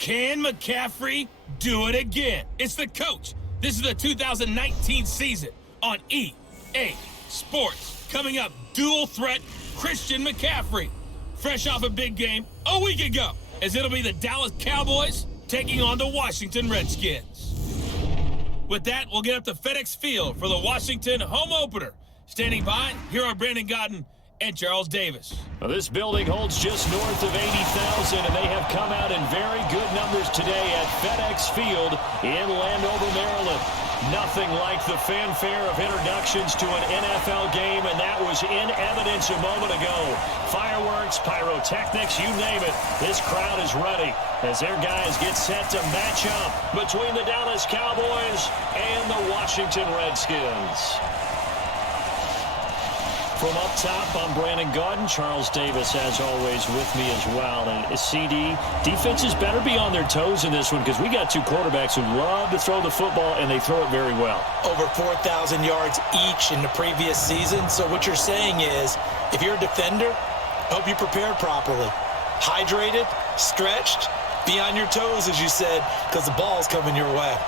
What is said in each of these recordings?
Can McCaffrey do it again? It's the coach. This is the 2019 season on EA Sports. Coming up, dual threat Christian McCaffrey. Fresh off a big game a week ago, as it'll be the Dallas Cowboys taking on the Washington Redskins. With that, we'll get up to FedEx Field for the Washington home opener. Standing by, here are Brandon Godden and Charles Davis. Well, this building holds just north of 80,000, and they have come out in very good numbers today at FedEx Field in Landover, Maryland. Nothing like the fanfare of introductions to an NFL game, and that was in evidence a moment ago. Fireworks, pyrotechnics, you name it. This crowd is ready as their guys get set to match up between the Dallas Cowboys and the Washington Redskins. From up top, I'm Brandon Godden. Charles Davis, as always, with me as well. And CD, defenses better be on their toes in this one because we got two quarterbacks who love to throw the football, and they throw it very well. Over 4,000 yards each in the previous season. So what you're saying is, if you're a defender, hope you prepared properly. Hydrated, stretched, be on your toes, as you said, because the ball's coming your way.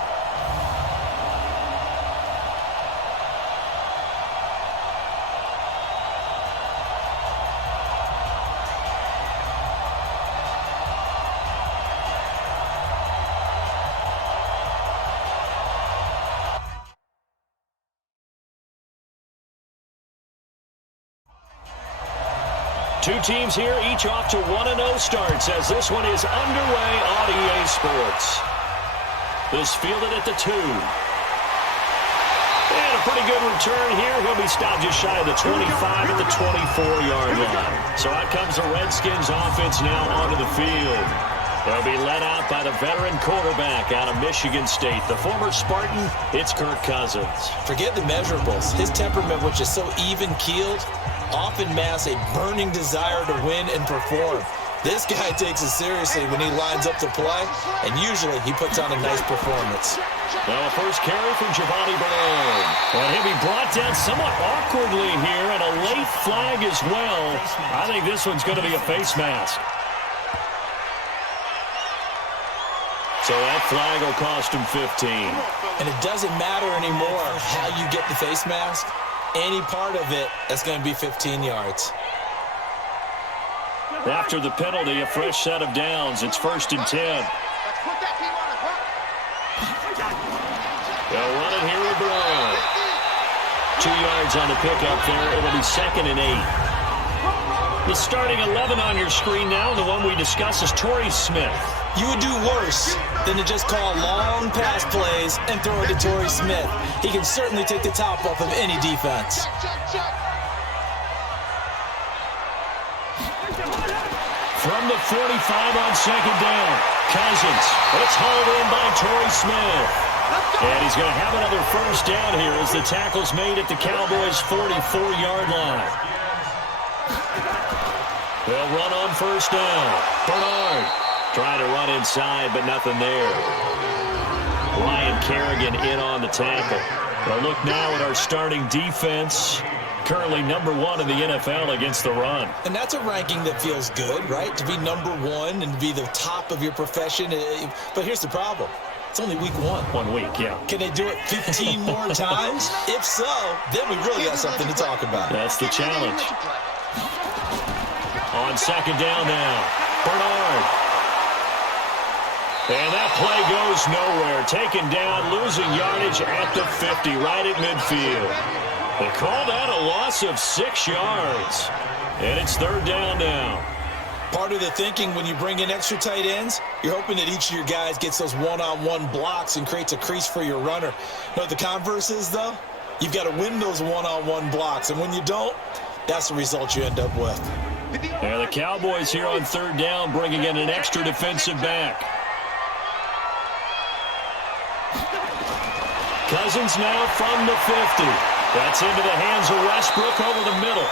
Two teams here, each off to 1-0 starts as this one is underway on EA Sports. This fielded at the 2. And a pretty good return here. He'll be stopped just shy of the 25 at the 24-yard line. So out comes the Redskins offense now onto the field. They'll be led out by the veteran quarterback out of Michigan State. The former Spartan, it's Kirk Cousins. Forget the measurables. His temperament, which is so even-keeled, often masks a burning desire to win and perform. This guy takes it seriously when he lines up to play, and usually he puts on a nice performance. Now a first carry from Giovanni Bernard. And he'll be brought down somewhat awkwardly here, and a late flag as well. I think this one's going to be a face mask. So that flag will cost him 15. And it doesn't matter anymore how you get the face mask. Any part of it, that's going to be 15 yards. After the penalty, a fresh set of downs. It's 1st and 10. They'll run it here with Brown. 2 yards on the pickup there. It'll be 2nd and 8. The starting 11 on your screen now. The one we discuss is Torrey Smith. You would do worse than to just call long pass plays and throw it to Torrey Smith. He can certainly take the top off of any defense. From the 45 on 2nd down, Cousins. It's hauled in by Torrey Smith. And he's going to have another first down here as the tackle's made at the Cowboys' 44-yard line. They'll run on 1st down. Bernard trying to run inside, but nothing there. Ryan Kerrigan in on the tackle. We'll look now at our starting defense. Currently #1 in the NFL against the run. And that's a ranking that feels good, right? To be #1 and to be the top of your profession. But here's the problem. It's only week 1. 1 week, yeah. Can they do it 15 more times? If so, then we really got something to talk about. That's the challenge. On 2nd down now, Bernard. And that play goes nowhere. Taken down, losing yardage at the 50, right at midfield. They call that a loss of 6 yards. And it's 3rd down now. Part of the thinking when you bring in extra tight ends, you're hoping that each of your guys gets those one-on-one blocks and creates a crease for your runner. You know what the converse is, though? You've got to win those one-on-one blocks. And when you don't, that's the result you end up with. Now the Cowboys here on 3rd down bringing in an extra defensive back. Cousins now from the 50. That's into the hands of Westbrook over the middle.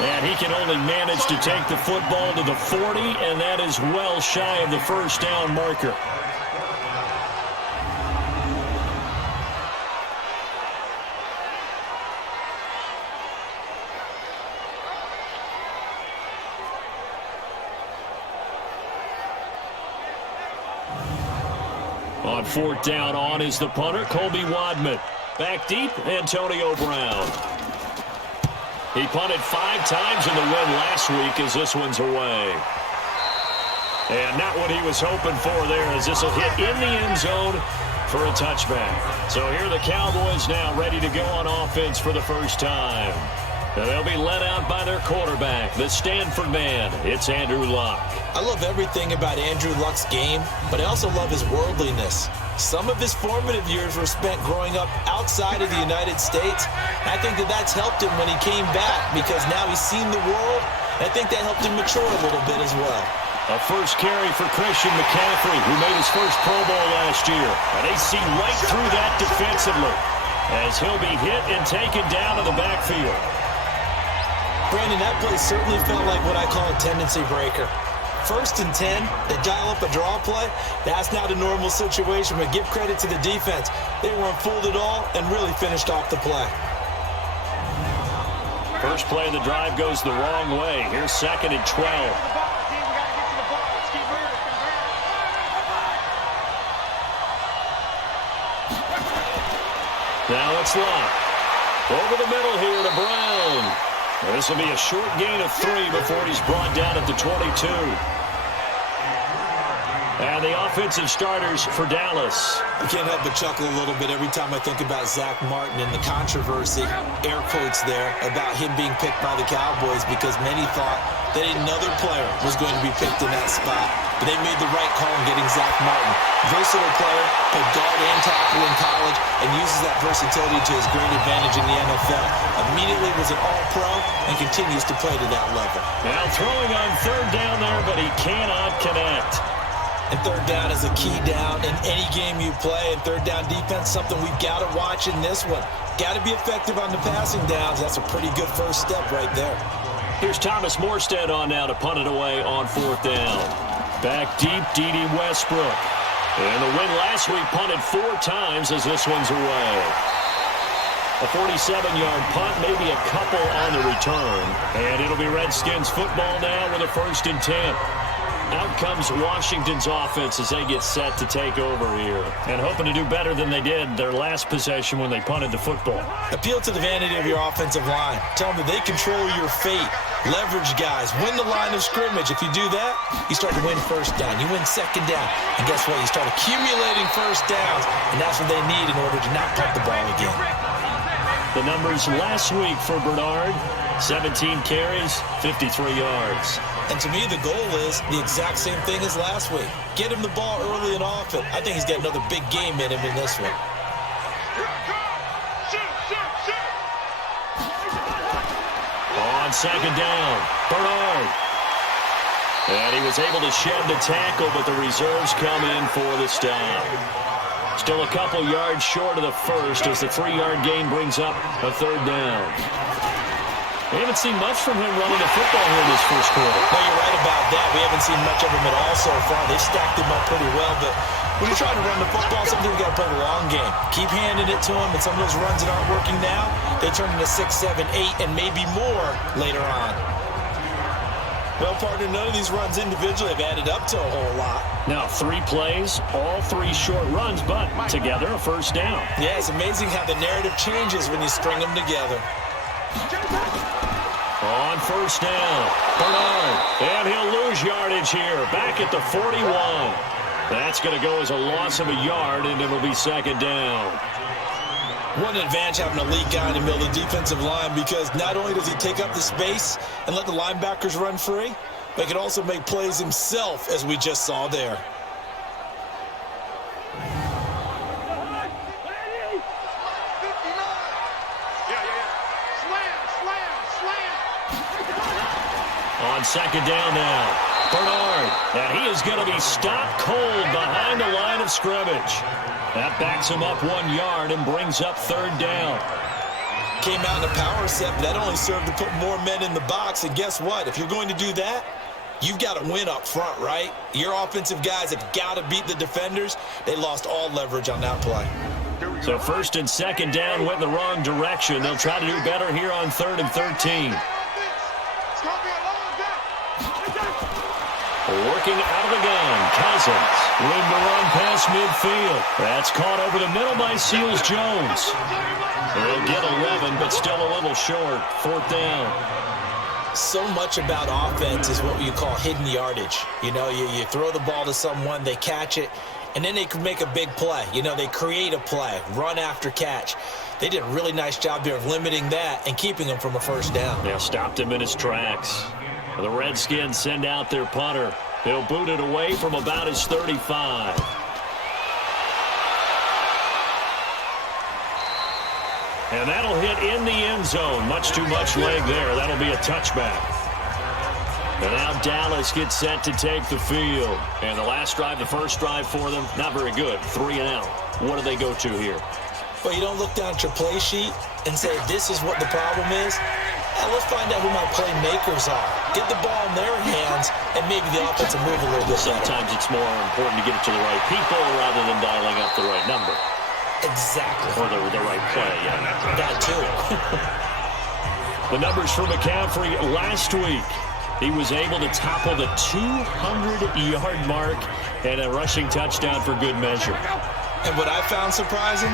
And he can only manage to take the football to the 40, and that is well shy of the 1st down marker. On fourth down on is the punter, Colby Wadman. Back deep, Antonio Brown. He punted 5 times in the win last week as this one's away. And not what he was hoping for there, as this will hit in the end zone for a touchback. So here are the Cowboys now ready to go on offense for the first time. And they'll be led out by their quarterback, the Stanford man. It's Andrew Luck. I love everything about Andrew Luck's game, but I also love his worldliness. Some of his formative years were spent growing up outside of the United States. I think that that's helped him when he came back because now he's seen the world. I think that helped him mature a little bit as well. A first carry for Christian McCaffrey, who made his first Pro Bowl last year. And they see right through that defensively as he'll be hit and taken down to the backfield. Brandon, that play certainly felt like what I call a tendency breaker. 1st and 10, they dial up a draw play. That's not a normal situation, but give credit to the defense. They weren't fooled at all and really finished off the play. First play of the drive goes the wrong way. Here's 2nd and 12. Now it's Luck. Over the middle here to Brown. This will be a short gain of 3 before he's brought down at the 22. And the offensive starters for Dallas. I can't help but chuckle a little bit every time I think about Zach Martin and the controversy, air quotes there, about him being picked by the Cowboys because many thought that another player was going to be picked in that spot. But they made the right call in getting Zach Martin. Versatile player, played guard and tackle in college, and uses that versatility to his great advantage in the NFL. Immediately was an all-pro and continues to play to that level. Now throwing on 3rd down there, but he cannot connect. And 3rd down is a key down in any game you play. And 3rd down defense, something we've got to watch in this one. Got to be effective on the passing downs. That's a pretty good first step right there. Here's Thomas Morstead on now to punt it away on 4th down. Back deep, D.D. Westbrook. And the win last week punted 4 times as this one's away. A 47-yard punt, maybe a couple on the return. And it'll be Redskins football now with a 1st and 10. Out comes Washington's offense as they get set to take over here. And hoping to do better than they did their last possession when they punted the football. Appeal to the vanity of your offensive line. Tell them that they control your fate. Leverage guys. Win the line of scrimmage. If you do that, you start to win 1st down. You win 2nd down. And guess what? You start accumulating 1st downs. And that's what they need in order to not punt the ball again. The numbers last week for Bernard, 17 carries, 53 yards. And to me, the goal is the exact same thing as last week. Get him the ball early and often. I think he's got another big game in him in this one. On 2nd down, Bernard. And he was able to shed the tackle, but the reserves come in for the stop. Still a couple yards short of the first as the 3-yard gain brings up a 3rd down. We haven't seen much from him running the football here in this first quarter. No, you're right about that. We haven't seen much of him at all so far. They've stacked him up pretty well, but when you're trying to run the football, sometimes you've got to play the long game. Keep handing it to him, and some of those runs that aren't working now, they turn into 6, 7, 8, and maybe more later on. Well, partner, none of these runs individually have added up to a whole lot. Now, 3 plays, all 3 short runs, but together a 1st down. Yeah, it's amazing how the narrative changes when you string them together. On 1st down, Bernard, and he'll lose yardage here, back at the 41. That's going to go as a loss of a yard, and it'll be 2nd down. What an advantage having an elite guy in the middle of the defensive line, because not only does he take up the space and let the linebackers run free, but he can also make plays himself, as we just saw there. On 2nd down now, Bernard, and he is going to be stopped cold behind the line of scrimmage. That backs him up 1 yard and brings up 3rd down. Came out in a power set, but that only served to put more men in the box. And guess what? If you're going to do that, you've got to win up front, right? Your offensive guys have got to beat the defenders. They lost all leverage on that play. So 1st and 2nd down went in the wrong direction. They'll try to do better here on 3rd and 13. Working out of the gun, Cousins. Room to run past midfield. That's caught over the middle by Seals-Jones. They'll get 11, but still a little short. 4th down. So much about offense is what you call hidden yardage. You know, you throw the ball to someone, they catch it, and then they can make a big play. You know, they create a play, run after catch. They did a really nice job there of limiting that and keeping him from a first down. Yeah, stopped him in his tracks. The Redskins send out their punter. He'll boot it away from about his 35. And that'll hit in the end zone. Much too much leg there. That'll be a touchback. And now Dallas gets set to take the field. And the last drive, the first drive for them, not very good. 3 and out. What do they go to here? Well, you don't look down at your play sheet and say, this is what the problem is. And let's find out who my playmakers are. Get the ball in their hands, and maybe the offense will move a little bit better. Sometimes it's more important to get it to the right people rather than dialing up the right number. Exactly. Or the right play, yeah. That too. The numbers for McCaffrey last week. He was able to topple the 200-yard mark and a rushing touchdown for good measure. And what I found surprising,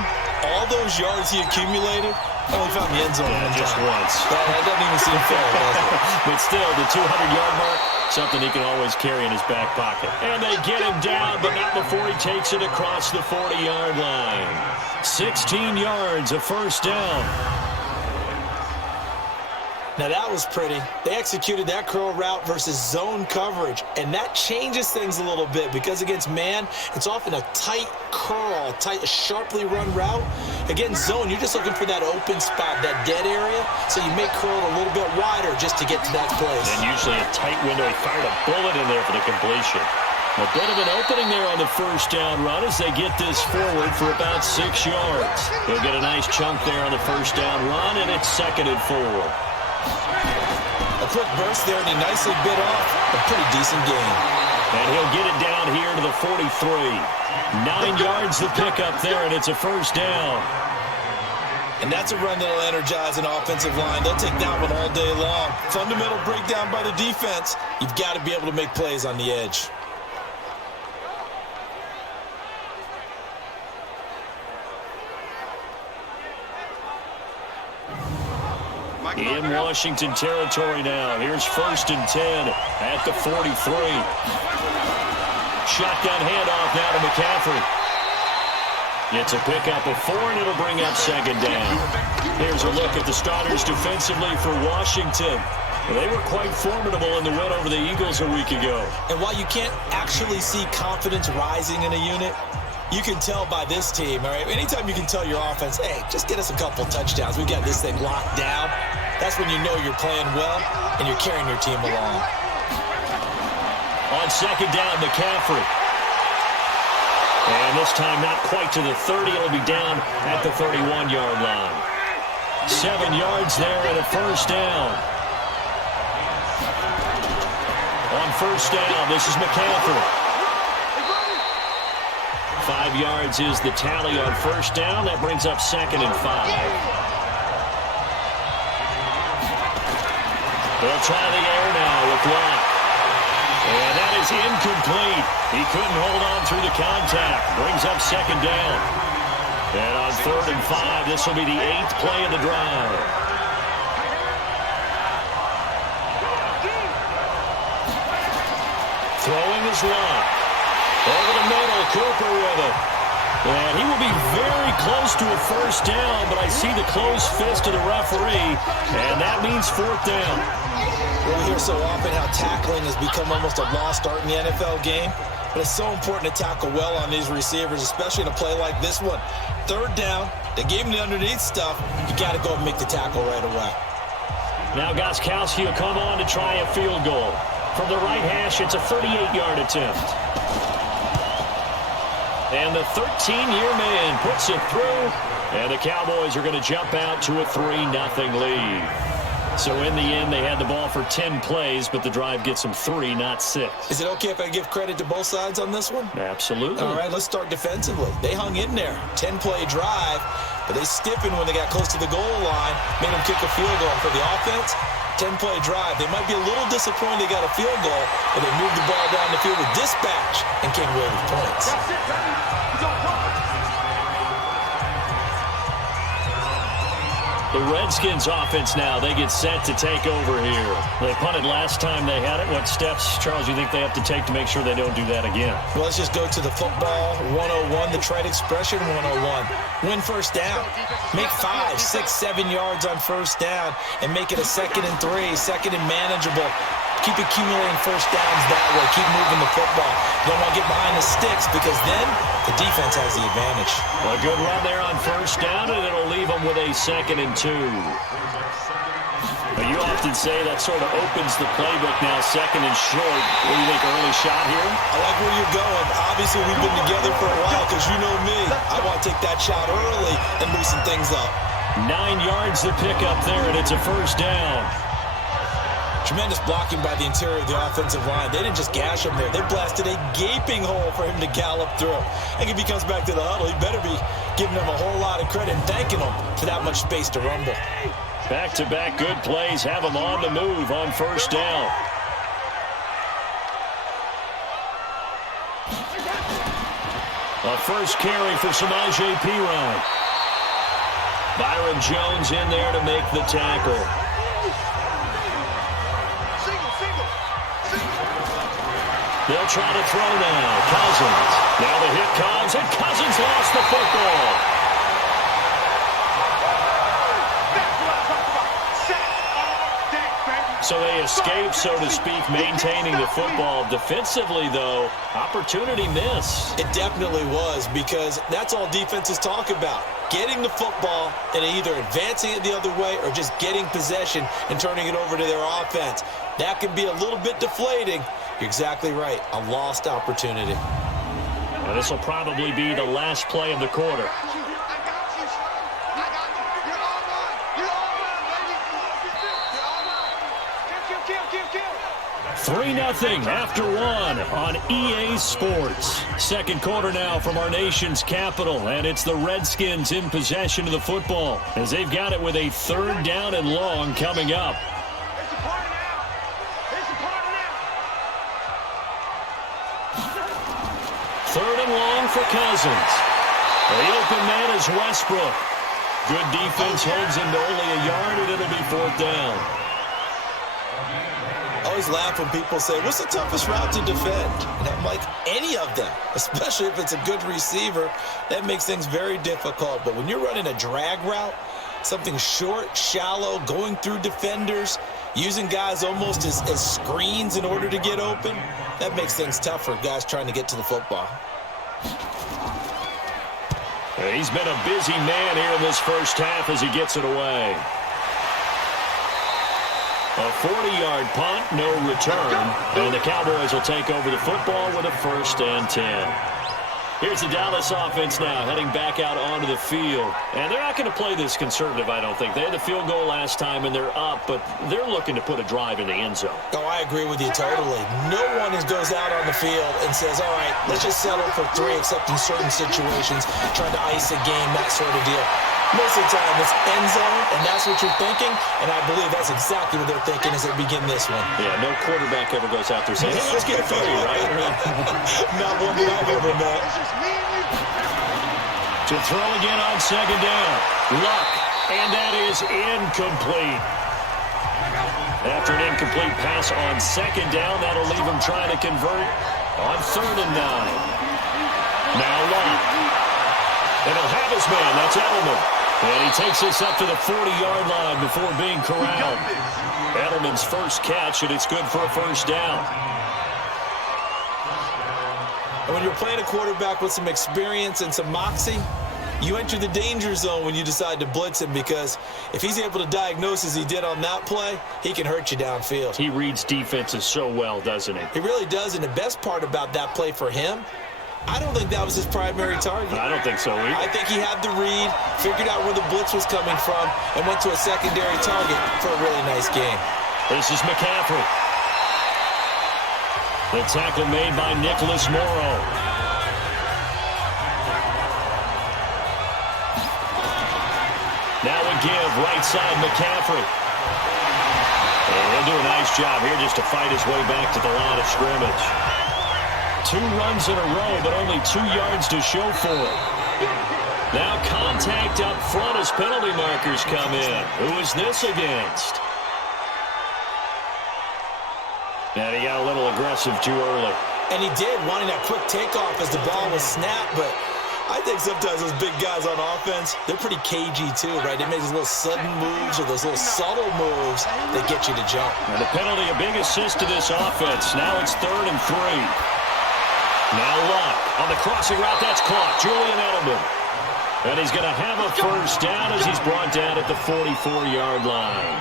all those yards he accumulated, only found the end zone one just time. once. That doesn't even seem fair, does it? But still, the 200-yard mark, something he can always carry in his back pocket. And they get him down, but not before he takes it across the 40-yard line. 16 yards, a first down. Now that was pretty. They executed that curl route versus zone coverage, and that changes things a little bit because against man, it's often a tight curl, a sharply run route. Against zone, you're just looking for that open spot, that dead area, so you make curl a little bit wider just to get to that place. And usually a tight window. He fired a bullet in there for the completion. A bit of an opening there on the first down run as they get this forward for about 6 yards. He'll get a nice chunk there on the first down run, and it's 2nd and 4. A quick burst there, and he nicely bit off a pretty decent gain. And he'll get it down here to the 43. 9 yards the pickup there, and it's a first down. And that's a run that'll energize an offensive line. They'll take that one all day long. Fundamental breakdown by the defense. You've got to be able to make plays on the edge. In Washington territory now. Here's 1st and 10 at the 43. Shotgun handoff now to McCaffrey. It's a pickup of 4, and it'll bring up 2nd down. Here's a look at the starters defensively for Washington. They were quite formidable in the win over the Eagles a week ago. And while you can't actually see confidence rising in a unit, you can tell by this team, all right? Anytime you can tell your offense, hey, just get us a couple touchdowns. We got this thing locked down. That's when you know you're playing well and you're carrying your team along. On 2nd down, McCaffrey. And this time not quite to the 30. It'll be down at the 31-yard line. 7 yards there and a first down. On 1st down, this is McCaffrey. 5 yards is the tally on 1st down. That brings up 2nd and 5. They'll try the air now with Locke. And that is incomplete. He couldn't hold on through the contact. Brings up 2nd down. And on 3rd and 5, this will be the 8th play of the drive. Throwing is Locke. Over the middle, Cooper with it. And he will be very close to a first down, but I see the closed fist of the referee, and that means 4th down. We hear so often how tackling has become almost a lost art in the NFL game, but it's so important to tackle well on these receivers, especially in a play like this one. 3rd down, they gave him the underneath stuff. You got to go and make the tackle right away. Now Gostkowski will come on to try a field goal. From the right hash, it's a 38-yard attempt. And the 13-year man puts it through, and the Cowboys are going to jump out to a 3-0 lead. So in the end, they had the ball for 10 plays, but the drive gets them 3, not 6. Is it okay if I give credit to both sides on this one? Absolutely. All right, let's start defensively. They hung in there. 10-play drive, but they stiffened when they got close to the goal line, made them kick a field goal. For the offense, 10-play drive. They might be a little disappointed they got a field goal, but they moved the ball down the field with dispatch and came away with points. That's it, baby. You don't run. The Redskins offense now, they get set to take over here. They punted last time they had it. What steps, Charles, you think they have to take to make sure they don't do that again? Well, let's just go to the football 101, the trade expression 101. Win first down. Make 5, 6, 7 yards on first down and make it a 2nd and 3, 2nd and manageable. Keep accumulating first downs that way. Keep moving the football. You don't want to get behind the sticks because then the defense has the advantage. Well, a good run there on first down, and it'll leave them with a 2nd and 2. But you often say that sort of opens the playbook now, 2nd and short. What do you think, early shot here? I like where you're going. Obviously, we've been together for a while because you know me. I want to take that shot early and loosen things up. 9 yards to pick up there, and it's a first down. Tremendous blocking by the interior of the offensive line. They didn't just gash him there. They blasted a gaping hole for him to gallop through. I think if he comes back to the huddle, he better be giving them a whole lot of credit and thanking them for that much space to rumble. Back-to-back good plays have them on the move on first down. A first carry for Samaje Perine. Byron Jones in there to make the tackle. They'll try to throw now. Cousins. Now the hit comes, and Cousins lost the football. So they escape, so to speak, maintaining the football. Defensively, though, opportunity miss. It definitely was, because that's all defenses talk about. Getting the football and either advancing it the other way or just getting possession and turning it over to their offense. That can be a little bit deflating. You're exactly right. A lost opportunity. Now, this will probably be the last play of the quarter. 3-0 after 1 on EA Sports. Second quarter now from our nation's capital, and it's the Redskins in possession of the football as they've got it with a 3rd down and long coming up. Third and long for Cousins. The open man is Westbrook. Good defense holds him to only a yard, and it'll be 4th down. I always laugh when people say, what's the toughest route to defend? And I'm like, any of them, especially if it's a good receiver. That makes things very difficult. But when you're running a drag route, something short, shallow, going through defenders, using guys almost as screens in order to get open, that makes things tough for guys trying to get to the football. He's been a busy man here in this first half as he gets it away. A 40-yard punt, no return, and the Cowboys will take over the football with a 1st and 10. Here's the Dallas offense now heading back out onto the field. And they're not going to play this conservative, I don't think. They had the field goal last time, and they're up, but they're looking to put a drive in the end zone. Oh, I agree with you totally. No one goes out on the field and says, all right, let's just settle for 3, except in certain situations, trying to ice a game, that sort of deal. Most of the time, it's end zone, and that's what you're thinking, and I believe that's exactly what they're thinking as they begin this one. Yeah, no quarterback ever goes out there saying, hey, let's get 3, right? Not one that I've ever met. To throw again on 2nd down. Luck, and that is incomplete. After an incomplete pass on 2nd down, that'll leave him trying to convert on 3rd and 9. Now Luck. And he'll have his man. That's Edelman. And he takes this up to the 40-yard line before being corralled. Edelman's first catch, and it's good for a 1st down. And when you're playing a quarterback with some experience and some moxie, you enter the danger zone when you decide to blitz him, because if he's able to diagnose as he did on that play, he can hurt you downfield. He reads defenses so well, doesn't he? He really does, and the best part about that play for him, I don't think that was his primary target. I don't think so either. I think he had the read, figured out where the blitz was coming from, and went to a secondary target for a really nice game. This is McCaffrey. The tackle made by Nicholas Morrow. Now a give, right side McCaffrey. And he'll do a nice job here just to fight his way back to the line of scrimmage. 2 runs in a row, but only 2 yards to show for it. Now contact up front as penalty markers come in. Who is this against? And he got a little aggressive too early. And he did, wanting that quick takeoff as the ball was snapped, but I think sometimes those big guys on offense, they're pretty cagey too, right? They make those little sudden moves or those little subtle moves that get you to jump. And the penalty, a big assist to this offense. Now it's 3rd and 3. Now Luck on the crossing route, that's caught. Julian Edelman. And he's going to have a first down as he's brought down at the 44-yard line.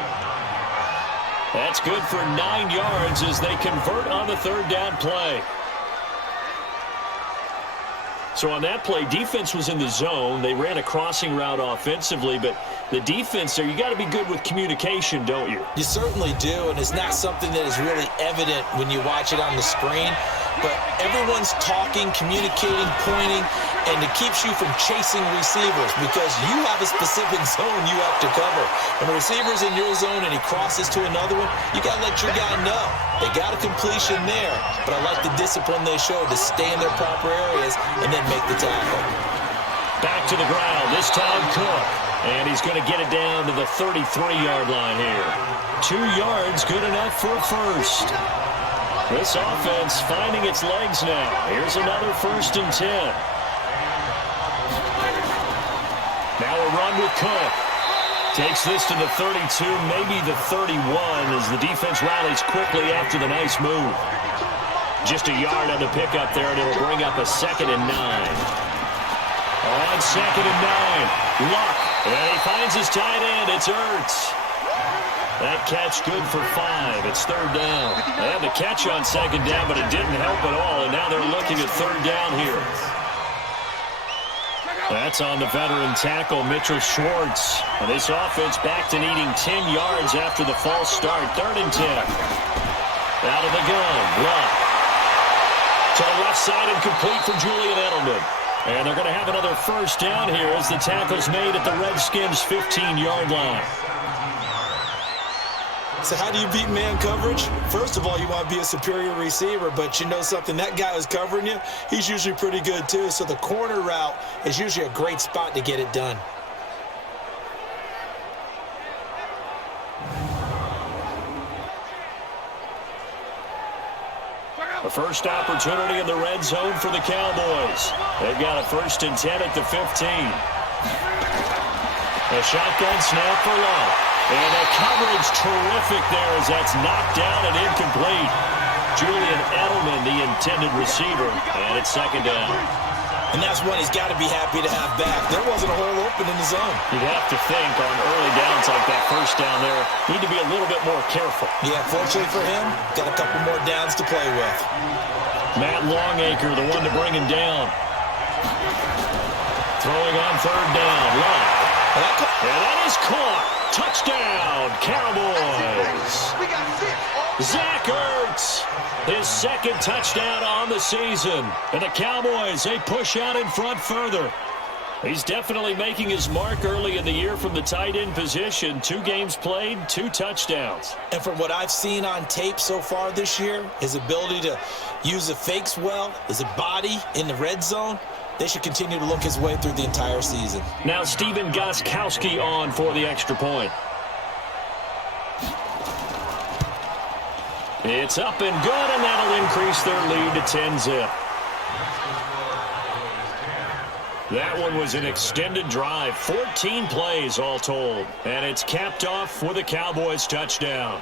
That's good for 9 yards as they convert on the 3rd down play. So on that play, defense was in the zone. They ran a crossing route offensively, but the defense there, you got to be good with communication, don't you? You certainly do, and it's not something that is really evident when you watch it on the screen. But everyone's talking, communicating, pointing, and it keeps you from chasing receivers because you have a specific zone you have to cover. When a receiver's in your zone and he crosses to another one, you got to let your guy know. They got a completion there, but I like the discipline they showed to stay in their proper areas and then make the tackle. Back to the ground, this time Cook. And he's going to get it down to the 33-yard line here. 2 yards, good enough for a first. This offense finding its legs now. Here's another 1st and 10. Now a run with Cook. Takes this to the 32, maybe the 31, as the defense rallies quickly after the nice move. Just a yard on the pickup there, and it'll bring up a 2nd and 9. On 2nd and 9, Luck. And he finds his tight end. It's Ertz. That catch good for 5. It's 3rd down. They had the catch on 2nd down, but it didn't help at all, and now they're looking at 3rd down here. That's on the veteran tackle, Mitchell Schwartz. And this offense back to needing 10 yards after the false start. 3rd and 10. Out of the gun, Luck. To the left side and complete for Julian Edelman. And they're going to have another first down here as the tackle's made at the Redskins' 15-yard line. So how do you beat man coverage? First of all, you want to be a superior receiver, but you know something, that guy who's covering you, he's usually pretty good too. So the corner route is usually a great spot to get it done. The first opportunity in the red zone for the Cowboys. They've got a 1st and 10 at the 15. A shotgun snap for Luck. And the coverage terrific there as that's knocked down and incomplete. Julian Edelman, the intended receiver, and it's 2nd down. And that's one he's got to be happy to have back. There wasn't a hole open in the zone. You'd have to think on early downs like that first down there, need to be a little bit more careful. Yeah, fortunately for him, got a couple more downs to play with. Matt Longacre, the one to bring him down. Throwing on 3rd down, Luck. And that is caught. Touchdown, Cowboys. Zach Ertz, his 2nd touchdown on the season. And the Cowboys, they push out in front further. He's definitely making his mark early in the year from the tight end position. 2 games played, 2 touchdowns. And from what I've seen on tape so far this year, his ability to use the fakes well, his body in the red zone, they should continue to look his way through the entire season. Now Steven Gostkowski on for the extra point. It's up and good, and that'll increase their lead to 10-zip. That one was an extended drive, 14 plays all told, and it's capped off with a Cowboys touchdown.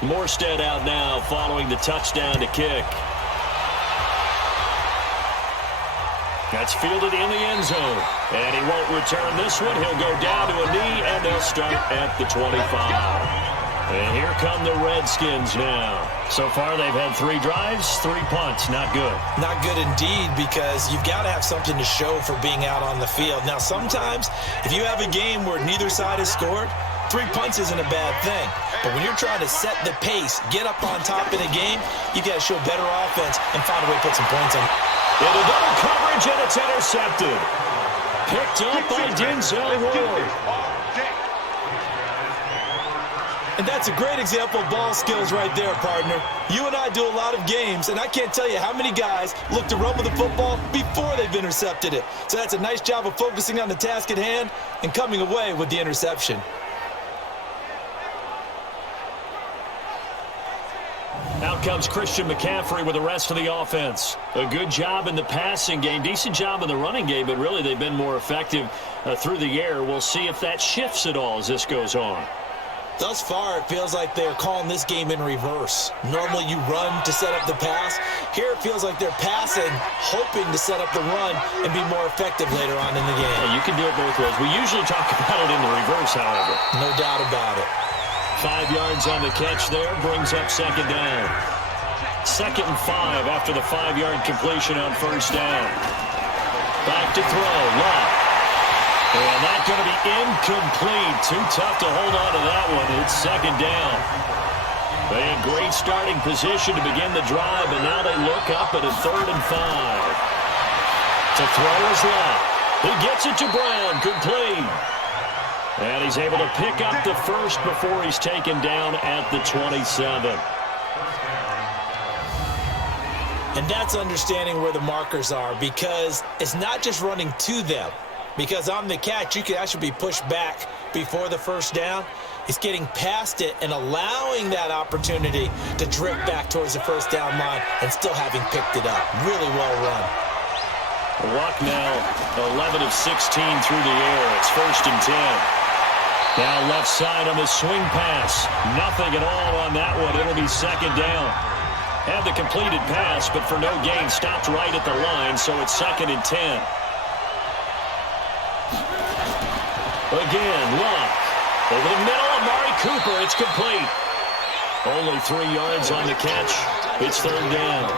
Morstead out now following the touchdown to kick. That's fielded in the end zone, and he won't return this one. He'll go down to a knee, and they'll start at the 25. And here come the Redskins now. So far, they've had 3 drives, 3 punts. Not good. Not good indeed, because you've got to have something to show for being out on the field. Now, sometimes, if you have a game where neither side has scored, 3 punts isn't a bad thing. But when you're trying to set the pace, get up on top in a game, you got to show better offense and find a way to put some points on. Into double coverage, and it's intercepted. Picked up by Denzel Ward. And that's a great example of ball skills right there, partner. You and I do a lot of games, and I can't tell you how many guys look to run with the football before they've intercepted it. So that's a nice job of focusing on the task at hand and coming away with the interception. Out comes Christian McCaffrey with the rest of the offense. A good job in the passing game, decent job in the running game, but really they've been more effective through the air. We'll see if that shifts at all as this goes on. Thus far, it feels like they're calling this game in reverse. Normally you run to set up the pass. Here it feels like they're passing, hoping to set up the run and be more effective later on in the game. Yeah, you can do it both ways. We usually talk about it in the reverse, however. No doubt about it. 5 yards on the catch there, brings up second down. 2nd and 5 after the 5-yard completion on first down. Back to throw, Love. And that's going to be incomplete. Too tough to hold on to that one. It's second down. They had great starting position to begin the drive, and now they look up at a 3rd and 5. To throw is Love. He gets it to Brown, complete. And he's able to pick up the first before he's taken down at the 27. And that's understanding where the markers are, because it's not just running to them. Because on the catch, you can actually be pushed back before the first down. It's getting past it and allowing that opportunity to drift back towards the first down line and still having picked it up. Really well run. Luck now 11 of 16 through the air. It's 1st and 10. Now left side on the swing pass. Nothing at all on that one. It'll be second down. Had the completed pass, but for no gain, stopped right at the line, so it's 2nd and 10. Again, Luck. Over the middle, Amari Cooper. It's complete. Only 3 yards on the catch. It's 3rd down.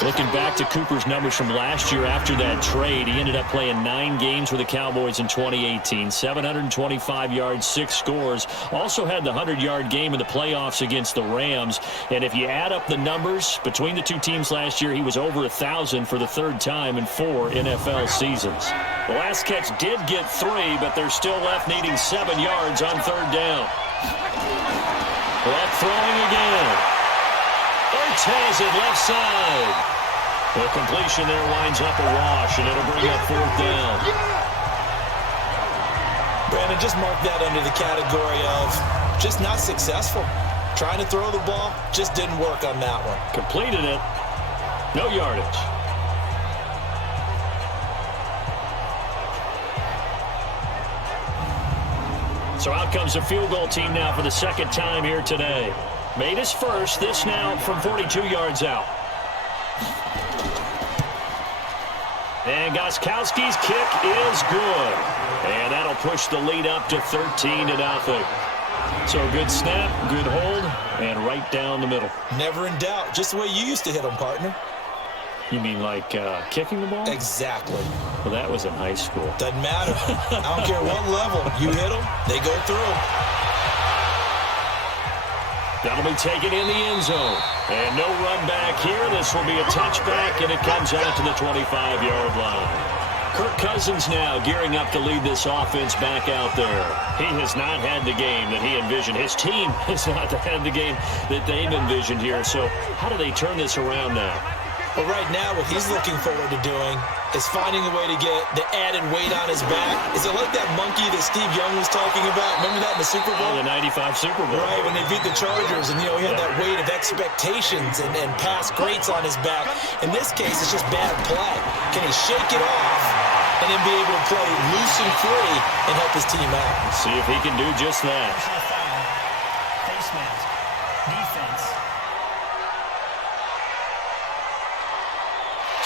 Looking back to Cooper's numbers from last year after that trade, he ended up playing 9 games with the Cowboys in 2018. 725 yards, 6 scores. Also had the 100-yard game in the playoffs against the Rams. And if you add up the numbers between the two teams last year, he was over 1,000 for the 3rd time in 4 NFL seasons. The last catch did get 3, but they're still left needing 7 yards on 3rd down. Luck throwing again. Ertz has it left side. The completion there winds up a wash, and it'll bring up 4th down. Brandon, just mark that under the category of just not successful. Trying to throw the ball, just didn't work on that one. Completed it. No yardage. So out comes the field goal team now for the 2nd time here today. Made his first, this now from 42 yards out. And Gostkowski's kick is good. And that'll push the lead up to 13-0. So good snap, good hold, and right down the middle. Never in doubt. Just the way you used to hit them, partner. You mean like kicking the ball? Exactly. Well, that was in high school. Doesn't matter. I don't care what level. You hit them, they go through. That'll be taken in the end zone. And no run back here. This will be a touchback, and it comes out to the 25-yard line. Kirk Cousins now gearing up to lead this offense back out there. He has not had the game that he envisioned. His team has not had the game that they've envisioned here. So how do they turn this around now? Well, right now, what he's looking forward to doing is finding a way to get the added weight on his back. Is it like that monkey that Steve Young was talking about? Remember that in the Super Bowl? Oh, the 95 Super Bowl. Right, when they beat the Chargers, and, he had that weight of expectations and past greats on his back. In this case, it's just bad play. Can he shake it off and then be able to play loose and free and help his team out? Let's see if he can do just that. Face mask. Defense.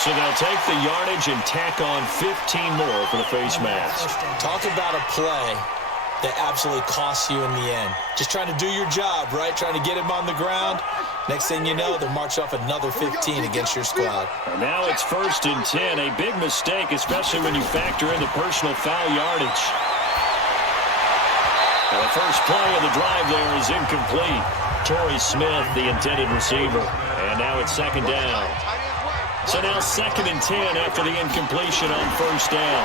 So they'll take the yardage and tack on 15 more for the face mask. Talk about a play that absolutely costs you in the end. Just trying to do your job, right? Trying to get him on the ground. Next thing you know, they'll march off another 15 against your squad. And now it's 1st and 10. A big mistake, especially when you factor in the personal foul yardage. And the first play of the drive there is incomplete. Torrey Smith, the intended receiver. And now it's 2nd down. So now 2nd and 10 after the incompletion on 1st down.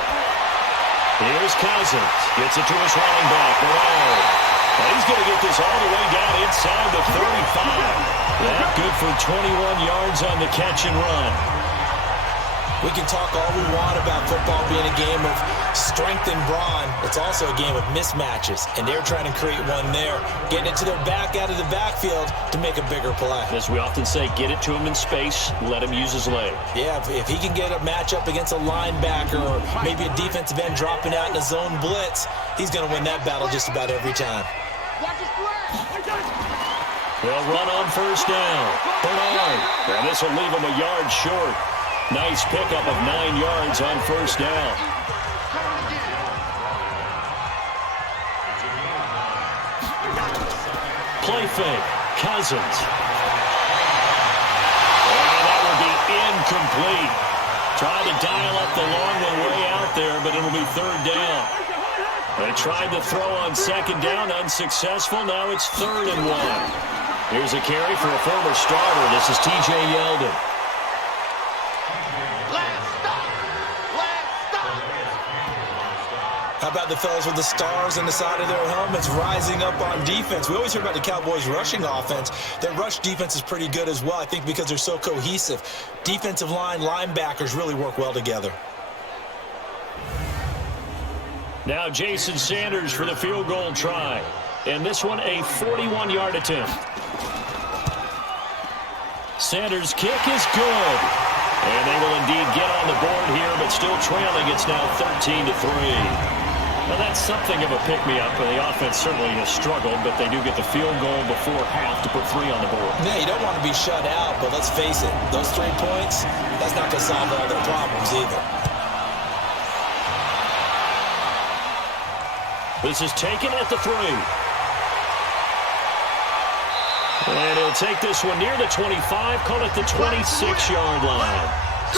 Here's Cousins. Gets it to his running back, Brown. And he's going to get this all the way down inside the 35. That good for 21 yards on the catch and run. We can talk all we want about football being a game of strength and brawn. It's also a game of mismatches, and they're trying to create one there, getting it to their back out of the backfield to make a bigger play. As we often say, get it to him in space, let him use his leg. Yeah, if he can get a matchup against a linebacker or maybe a defensive end dropping out in a zone blitz, he's going to win that battle just about every time. They'll run on first down. Bernard. And this will leave him a yard short. Nice pickup of 9 yards on first down. Play fake. Cousins. And that will be incomplete. Tried to dial up the long one way out there, but it'll be third down. They tried to throw on second down, unsuccessful. Now it's 3rd and 1. Here's a carry for a former starter. This is T.J. Yeldon. How about the fellas with the stars on the side of their helmets rising up on defense? We always hear about the Cowboys' rushing offense. Their rush defense is pretty good as well, I think, because they're so cohesive. Defensive line, linebackers really work well together. Now Jason Sanders for the field goal try. And this one a 41-yard attempt. Sanders' kick is good. And they will indeed get on the board here, but still trailing. It's now 13-3. Well, that's something of a pick-me-up. The offense certainly has struggled, but they do get the field goal before half to put 3 on the board. Yeah, you don't want to be shut out, but let's face it, those 3 points, that's not going to solve all their problems either. This is taken at the 3. And he'll take this one near the 25, call it the 26-yard line.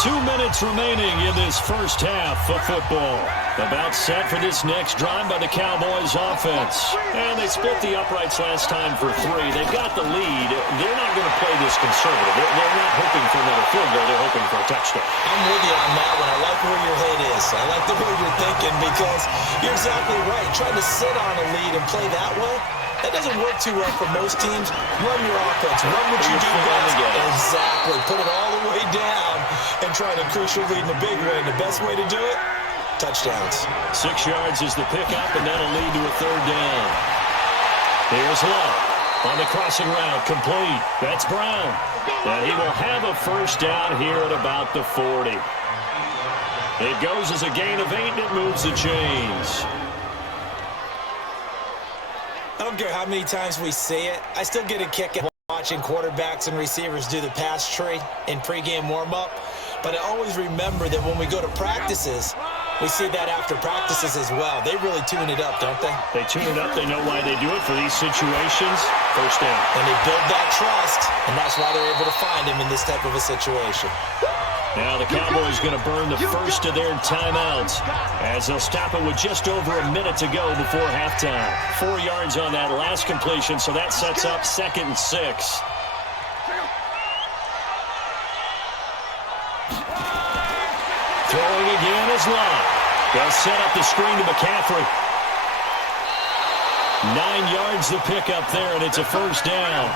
2 minutes remaining in this first half of football. About set for this next drive by the Cowboys offense. And they split the uprights last time for 3. They've got the lead. They're not going to play this conservative. They're not hoping for another field goal. They're hoping for a touchdown. I'm with you on that one. I like where your head is. I like the way you're thinking because you're exactly right. Trying to sit on a lead and play that way, that doesn't work too well for most teams. Run your offense. Run what you do best. Exactly. Put it all the way down and try to increase your lead in a big way. And the best way to do it, touchdowns. 6 yards is the pickup, and that'll lead to a 3rd down. Here's Love on the crossing route, complete. That's Brown. And he will have a first down here at about the 40. It goes as a gain of 8, and it moves the chains. I don't care how many times we see it. I still get a kick at watching quarterbacks and receivers do the pass tree in pregame warm-up. But I always remember that when we go to practices, we see that after practices as well. They really tune it up, don't they? They tune it up. They know why they do it for these situations. First down. And they build that trust, and that's why they're able to find him in this type of a situation. Now the Cowboys going to burn the first of their timeouts as they'll stop it with just over a minute to go before halftime. 4 yards on that last completion, so that sets up 2nd and 6. Throwing again is Love. They'll set up the screen to McCaffrey. 9 yards the pickup there, and it's a first down.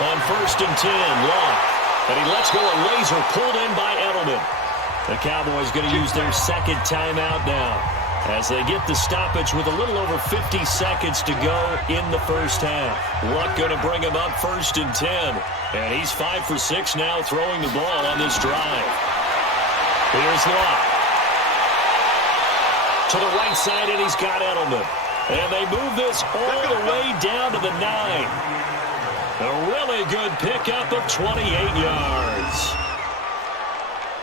On 1st and 10, Love. And he lets go a laser pulled in by Edelman. The Cowboys going to use their 2nd timeout now as they get the stoppage with a little over 50 seconds to go in the first half. Luck going to bring him up 1st and 10. And he's 5 for 6 now throwing the ball on this drive. Here's Luck. To the right side, and he's got Edelman. And they move this all the way down to the 9. A really good pickup of 28 yards.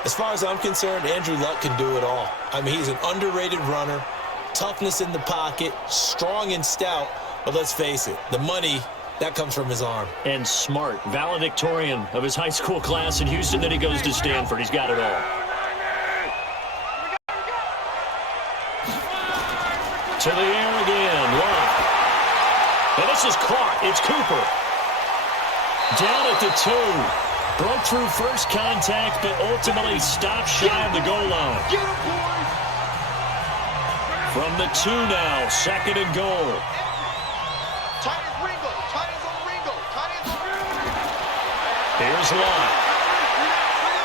As far as I'm concerned, Andrew Luck can do it all. I mean, he's an underrated runner, toughness in the pocket, strong and stout, but let's face it, the money, that comes from his arm. And smart, valedictorian of his high school class in Houston, then he goes to Stanford. He's got it all. To the air again, Luck. And this is caught. It's Cooper. Down at the 2. Broke through first contact, but ultimately stopped shy of the goal line. Get him, boys! From the 2 now, 2nd and goal. Tight as Ringo. Tight as on Ringo. Tight as on Ringo. Here's Lott.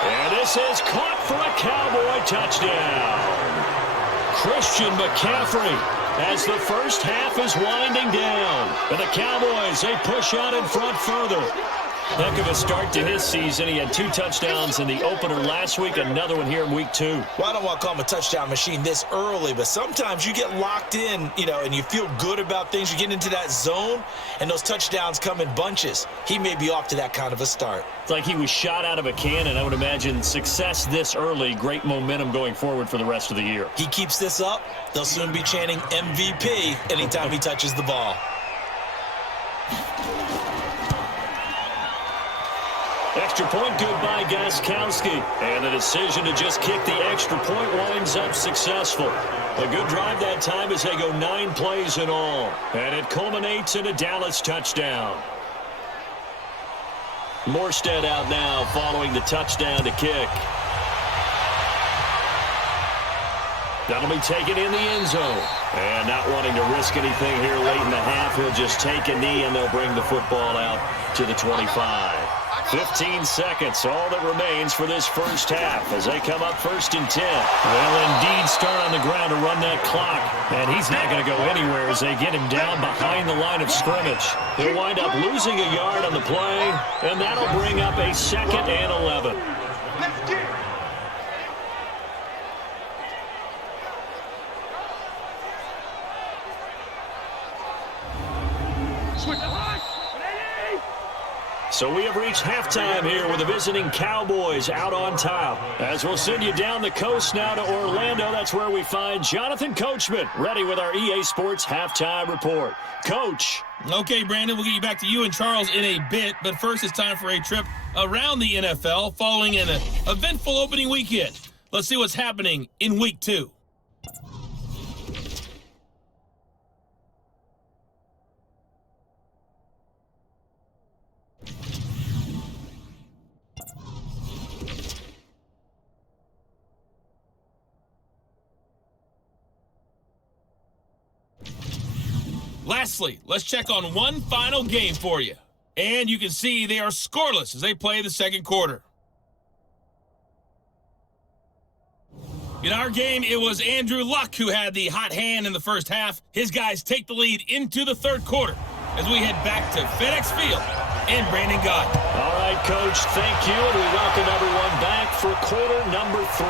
And this is caught for a Cowboy touchdown. Christian McCaffrey as the first half is winding down. And the Cowboys, they push out in front further. Heck of a start to his season. He had 2 touchdowns in the opener last week, another one here in week 2. Well, I don't want to call him a touchdown machine this early, but sometimes you get locked in, and you feel good about things. You get into that zone, and those touchdowns come in bunches. He may be off to that kind of a start. It's like he was shot out of a cannon. I would imagine success this early, great momentum going forward for the rest of the year. He keeps this up, they'll soon be chanting MVP anytime he touches the ball. Extra point good by Gostkowski. And the decision to just kick the extra point winds up successful. A good drive that time as they go 9 plays in all. And it culminates in a Dallas touchdown. Morstead out now following the touchdown to kick. That'll be taken in the end zone. And not wanting to risk anything here late in the half, he'll just take a knee and they'll bring the football out to the 25. 15 seconds, all that remains for this first half as they come up 1st and 10. They'll indeed start on the ground to run that clock, and he's not going to go anywhere as they get him down behind the line of scrimmage. He'll wind up losing a yard on the play, and that'll bring up a 2nd and 11. Let's get it. Switch the line. So we have reached halftime here with the visiting Cowboys out on top. As we'll send you down the coast now to Orlando, that's where we find Jonathan Coachman ready with our EA Sports halftime report. Coach. Okay, Brandon, we'll get you back to you and Charles in a bit, but first it's time for a trip around the NFL following an eventful opening weekend. Let's see what's happening in week 2. Lastly, let's check on one final game for you. And you can see they are scoreless as they play the second quarter. In our game, it was Andrew Luck who had the hot hand in the first half. His guys take the lead into the third quarter as we head back to FedEx Field and Brandon Gott. All right, Coach, thank you, and we welcome everyone back for quarter number 3.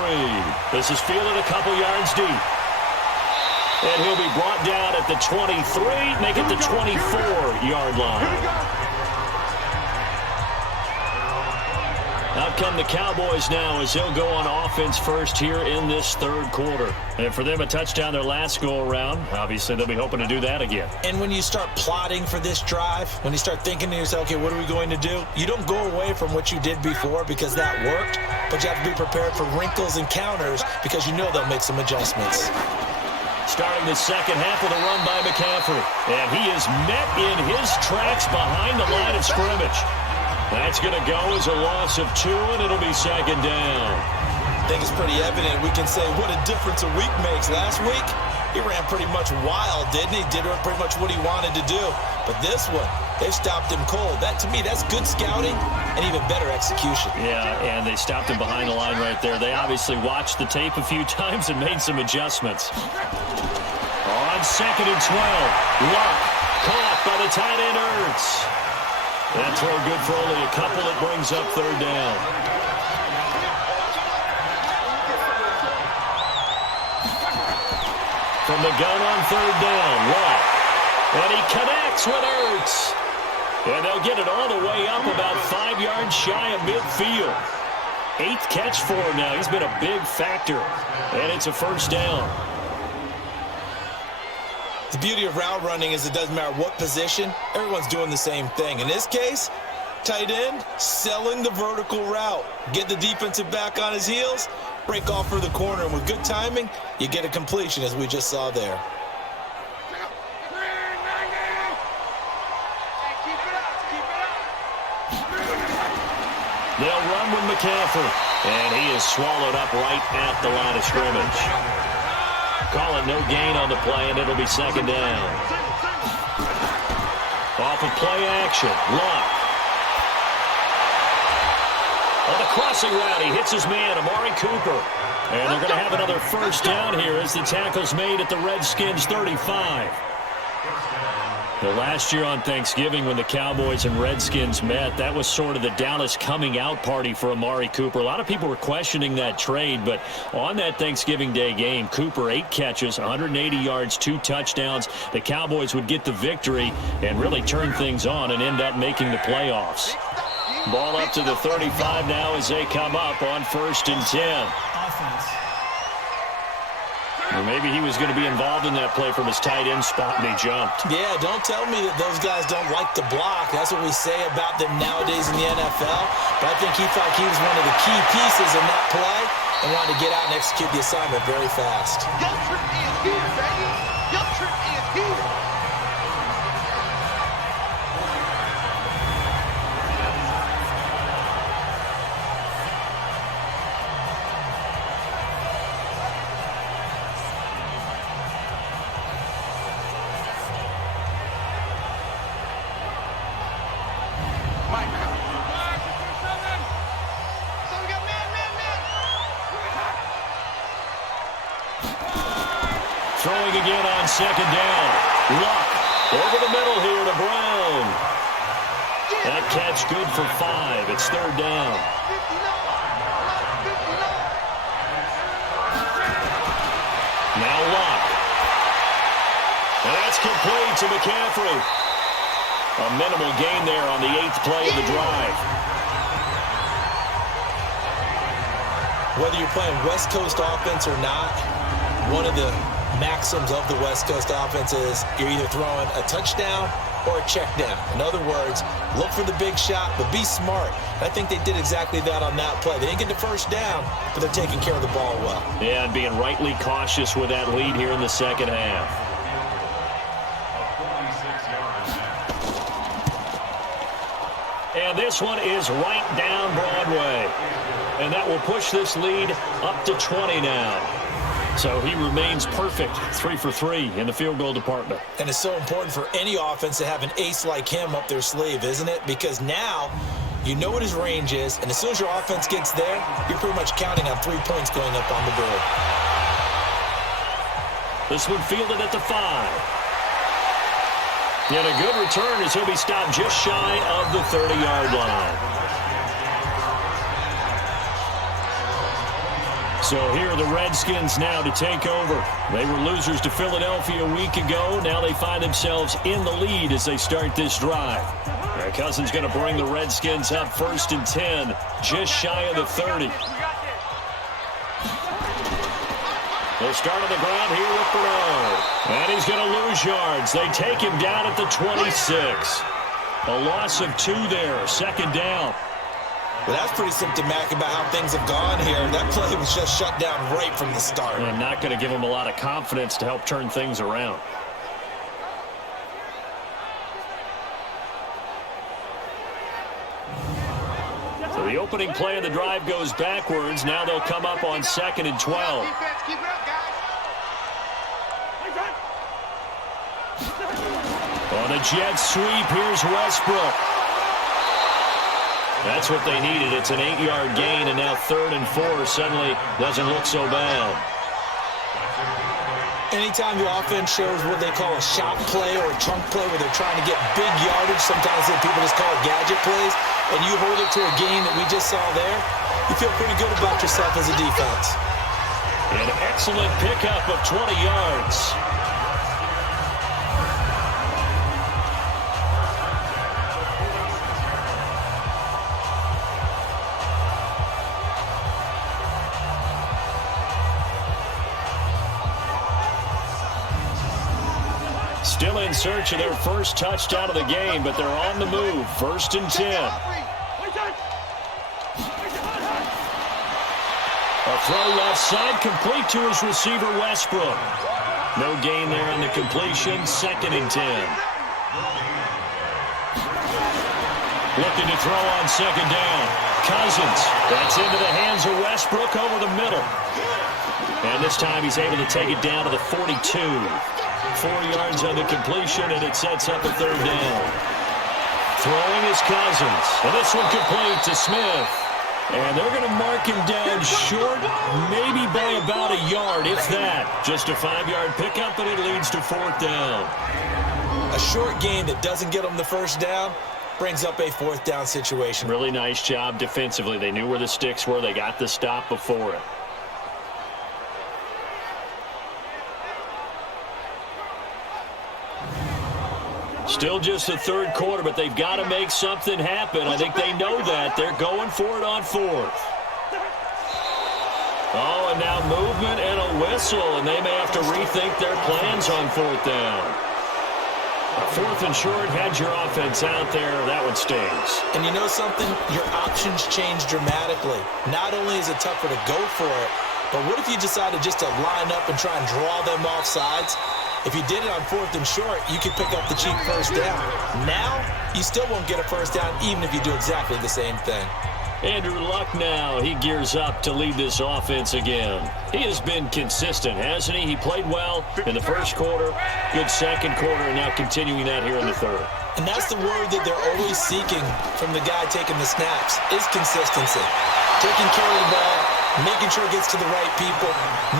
This is fielded a couple yards deep. And he'll be brought down at the 23, make it the 24-yard line. Out come the Cowboys now as they'll go on offense first here in this third quarter. And for them, a touchdown their last go-around. Obviously, they'll be hoping to do that again. And when you start plotting for this drive, when you start thinking to yourself, okay, what are we going to do? You don't go away from what you did before because that worked, but you have to be prepared for wrinkles and counters because you know they'll make some adjustments. Starting the second half with a run by McCaffrey. And he is met in his tracks behind the line of scrimmage. That's going to go as a loss of 2, and it'll be second down. I think it's pretty evident. We can say what a difference a week makes. Last week, he ran pretty much wild, didn't he? Did pretty much what he wanted to do. But this one, they've stopped him cold. That, to me, that's good scouting and even better execution. Yeah, and they stopped him behind the line right there. They obviously watched the tape a few times and made some adjustments. On 2nd and 12, Luck caught by the tight end Ertz. That throw good for only a couple. It brings up third down. From the gun on third down, Luck. And he connects with Ertz. And they'll get it all the way up about 5 yards shy of midfield. 8th catch for him now. He's been a big factor. And it's a first down. The beauty of route running is it doesn't matter what position, everyone's doing the same thing. In this case, tight end, selling the vertical route. Get the defensive back on his heels, break off for the corner, and with good timing, you get a completion as we just saw there. They'll run with McCaffrey. And he is swallowed up right at the line of scrimmage. Call it no gain on the play, and it'll be second down. Off of play action, Luck. On the crossing route, he hits his man, Amari Cooper. And they're going to have another first down here as the tackle's made at the Redskins' 35. Well, last year on Thanksgiving when the Cowboys and Redskins met, that was sort of the Dallas coming out party for Amari Cooper. A lot of people were questioning that trade, but on that Thanksgiving Day game, Cooper 8 catches, 180 yards, 2 touchdowns. The Cowboys would get the victory and really turn things on and end up making the playoffs. Ball up to the 35 now as they come up on 1st and 10. Offense. Or maybe he was going to be involved in that play from his tight end spot, and he jumped. Yeah, don't tell me that those guys don't like to block. That's what we say about them nowadays in the NFL. But I think he thought he was one of the key pieces in that play and wanted to get out and execute the assignment very fast. Young Trick is here, baby. Young Trick is here. Throwing again on second down. Luck over the middle here to Brown. That catch good for 5. It's 3rd down. Now Luck. And that's complete to McCaffrey. A minimal gain there on the 8th play of the drive. Whether you're playing West Coast offense or not, one of the maxims of the West Coast offense is you're either throwing a touchdown or a check down. In other words, look for the big shot, but be smart. I think they did exactly that on that play. They didn't get the first down, but they're taking care of the ball well. Yeah, and being rightly cautious with that lead here in the second half. And this one is right down Broadway. And that will push this lead up to 20 now. So he remains perfect, 3 for 3 in the field goal department. And it's so important for any offense to have an ace like him up their sleeve, isn't it? Because now you know what his range is, and as soon as your offense gets there, you're pretty much counting on 3 points going up on the board. This one fielded at the 5. Yet a good return as he'll be stopped just shy of the 30-yard line. So here are the Redskins now to take over. They were losers to Philadelphia a week ago. Now they find themselves in the lead as they start this drive. Cousins going to bring the Redskins up 1st and 10, just shy of the 30. They'll start on the ground here with Bernard. And he's going to lose yards. They take him down at the 26. A loss of 2 there, 2nd down. Well, that's pretty symptomatic about how things have gone here. That play was just shut down right from the start. And not going to give him a lot of confidence to help turn things around. So the opening play of the drive goes backwards. Now they'll come up on 2nd and 12. Keep it up, guys. On a jet sweep, here's Westbrook. That's what they needed. It's an 8-yard gain, and now 3rd and 4 suddenly doesn't look so bad. Anytime the offense shows what they call a shot play or a chunk play where they're trying to get big yardage, sometimes people just call it gadget plays, and you hold it to a gain that we just saw there, you feel pretty good about yourself as a defense. An excellent pickup of 20 yards. Still in search of their first touchdown of the game, but they're on the move. 1st and 10. A throw left side, complete to his receiver, Westbrook. No gain there on the completion. 2nd and 10. Looking to throw on second down. Cousins. That's into the hands of Westbrook over the middle. And this time he's able to take it down to the 42. 4 yards on the completion, and it sets up a third down. Throwing is Cousins. And this one complete to Smith. And they're going to mark him down short, maybe by about a yard, if that. Just a 5-yard pickup, and it leads to fourth down. A short gain that doesn't get them the first down brings up a fourth down situation. Really nice job defensively. They knew where the sticks were. They got the stop before it. Still just the third quarter, but they've got to make something happen. I think they know that. They're going for it on fourth. Oh, and now movement and a whistle, and they may have to rethink their plans on fourth down. Fourth and short, had your offense out there. That one stings. And you know something? Your options change dramatically. Not only is it tougher to go for it, but what if you decided just to line up and try and draw them off sides? If you did it on fourth and short, you could pick up the cheap first down. Now, you still won't get a first down even if you do exactly the same thing. Andrew Luck now, he gears up to lead this offense again. He has been consistent, hasn't he? He played well in the first quarter, good second quarter, and now continuing that here in the third. And that's the word that they're always seeking from the guy taking the snaps, is consistency. Taking care of the ball, making sure it gets to the right people,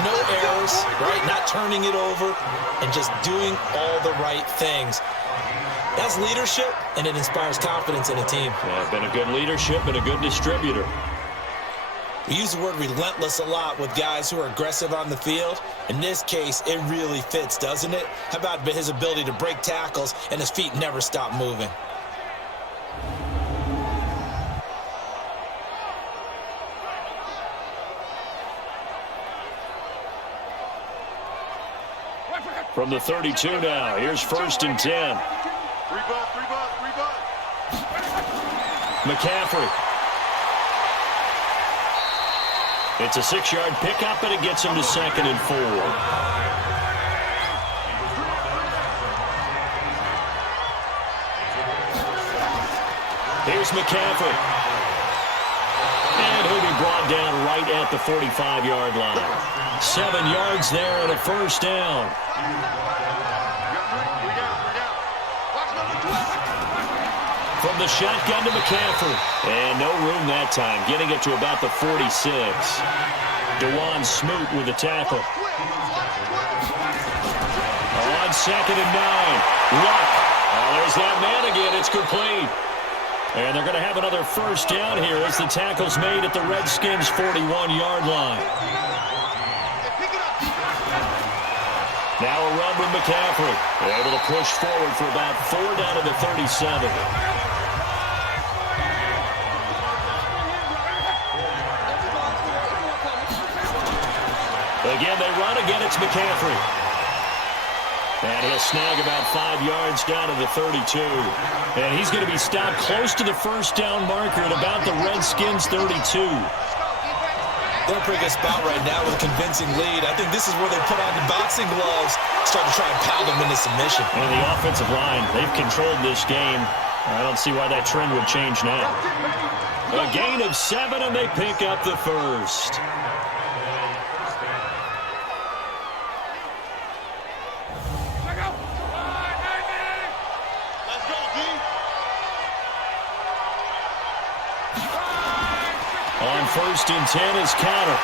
no errors, right? Not turning it over, and just doing all the right things. That's leadership, and it inspires confidence in a team. Yeah, been a good leadership and a good distributor. We use the word relentless a lot with guys who are aggressive on the field. In this case, it really fits, doesn't it? How about his ability to break tackles and his feet never stop moving? From the 32 now, here's first and 10. Three ball. McCaffrey. It's a 6-yard pickup, and it gets him to second and 4. Here's McCaffrey. And he'll be brought down right at the 45-yard line. 7 yards there and a first down. From the shotgun to McCaffrey. And no room that time, getting it to about the 46. DeJuan Smoot with the tackle. On second and 9. Luck. Oh, there's that man again. It's complete. And they're going to have another first down here as the tackle's made at the Redskins' 41-yard line. Now a run with McCaffrey. Able to push forward for about 4 down to the 37. Again, they run. Again, it's McCaffrey. And he'll snag about 5 yards down to the 32. And he's going to be stopped close to the first down marker at about the Redskins' 32. They're in a pretty good spot right now with a convincing lead. I think this is where they put on the boxing gloves, start to try and pound them into submission. And the offensive line, they've controlled this game. I don't see why that trend would change now. A gain of 7, and they pick up the first. On first and 10 is Counter.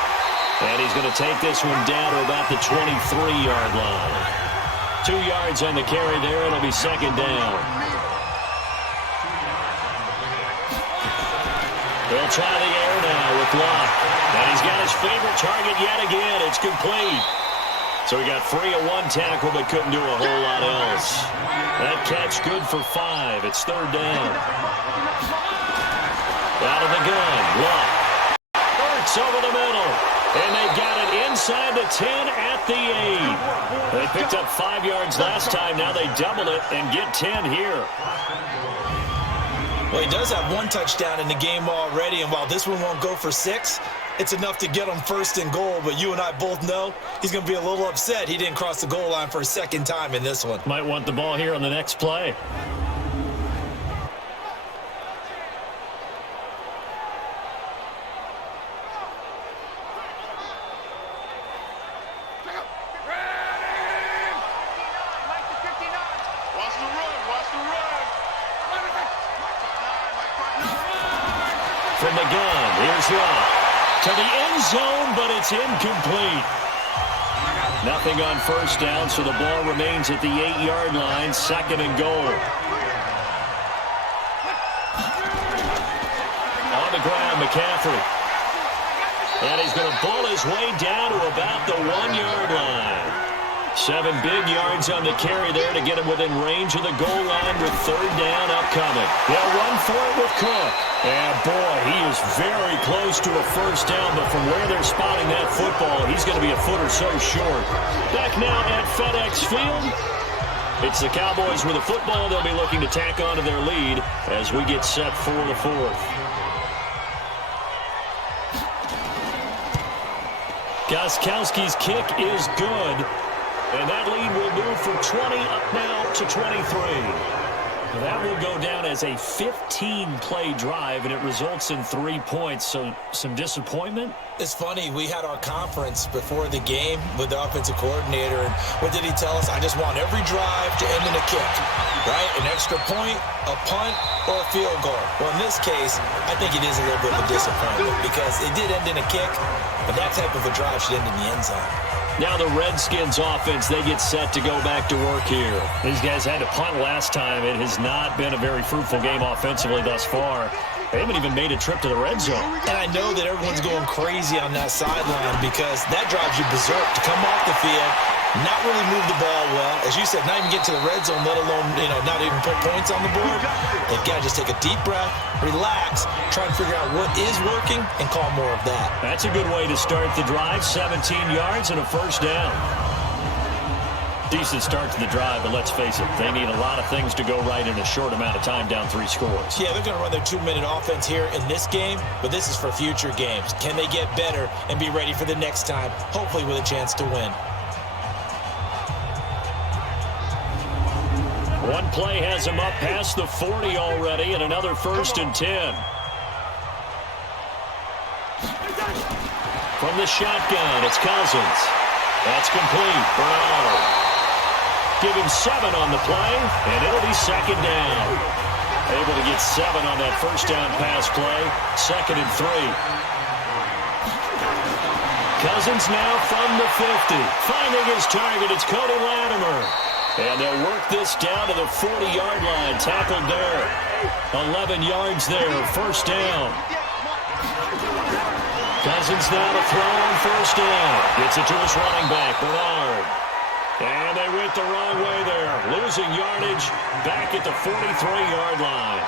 And he's going to take this one down to about the 23-yard line. 2 yards on the carry there. It'll be second down. They'll try the air now with Luck. And he's got his favorite target yet again. It's complete. So he got free of 1 tackle but couldn't do a whole lot else. That catch good for 5. It's third down. Out of the gun. Luck. Hurts over the middle. And they've got it inside the 10 at the 8. They picked up 5 yards last time. Now they double it and get 10 here. Well, he does have 1 touchdown in the game already, and while this one won't go for 6, it's enough to get him first and goal. But you and I both know he's going to be a little upset he didn't cross the goal line for a second time in this one. Might want the ball here on the next play. from the gun. Here's Love. To the end zone, but it's incomplete. Nothing on first down, so the ball remains at the 8-yard line, 2nd and goal. On the ground, McCaffrey. And he's going to bull his way down to about the 1-yard line. 7 big yards on the carry there to get him within range of the goal line with 3rd down upcoming. They'll run for it with Cook. And boy, he is very close to a first down, but from where they're spotting that football, he's going to be a foot or so short. Back now at FedEx Field. It's the Cowboys with the football. They'll be looking to tack on to their lead as we get set for the 4th. Gostkowski's kick is good. And that lead will move from 20 up now to 23. That will go down as a 15-play drive, and it results in 3 points. So some disappointment? It's funny, we had our conference before the game with the offensive coordinator, and what did he tell us? I just want every drive to end in a kick, right? An extra point, a punt, or a field goal. Well, in this case, I think it is a little bit of a disappointment because it did end in a kick, but that type of a drive should end in the end zone. Now the Redskins offense, they get set to go back to work here. These guys had to punt last time. It has not been a very fruitful game offensively thus far. They haven't even made a trip to the red zone. And I know that everyone's going crazy on that sideline because that drives you berserk to come off the field, not really move the ball well. As you said, not even get to the red zone, let alone, not even put points on the board. They've got to just take a deep breath, relax, try and figure out what is working, and call more of that. That's a good way to start the drive. 17 yards and a first down. Decent start to the drive, but let's face it, they need a lot of things to go right in a short amount of time, down 3 scores. Yeah, they're going to run their 2-minute offense here in this game, but this is for future games. Can they get better and be ready for the next time, hopefully with a chance to win? One play has him up past the 40 already, and another 1st and 10. From the shotgun, it's Cousins. That's complete. Bernard. Give him 7 on the play, and it'll be 2nd down. Able to get 7 on that first down pass play. 2nd and 3. Cousins now from the 50. Finding his target, it's Cody Latimer. And they'll work this down to the 40-yard line. Tackled there. 11 yards there. First down. Cousins now to throw on first down. Gets it to his running back, Bernard. And they went the wrong way there. Losing yardage back at the 43-yard line.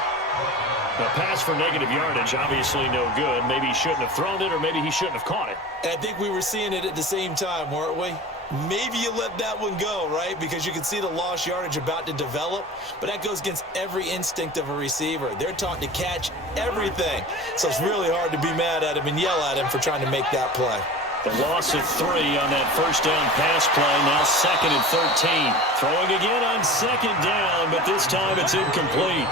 A pass for negative yardage, obviously no good. Maybe he shouldn't have thrown it, or maybe he shouldn't have caught it. I think we were seeing it at the same time, weren't we? Maybe you let that one go, right? Because you can see the lost yardage about to develop. But that goes against every instinct of a receiver. They're taught to catch everything. So it's really hard to be mad at him and yell at him for trying to make that play. The loss of 3 on that first down pass play. Now 2nd and 13. Throwing again on 2nd down, but this time it's incomplete.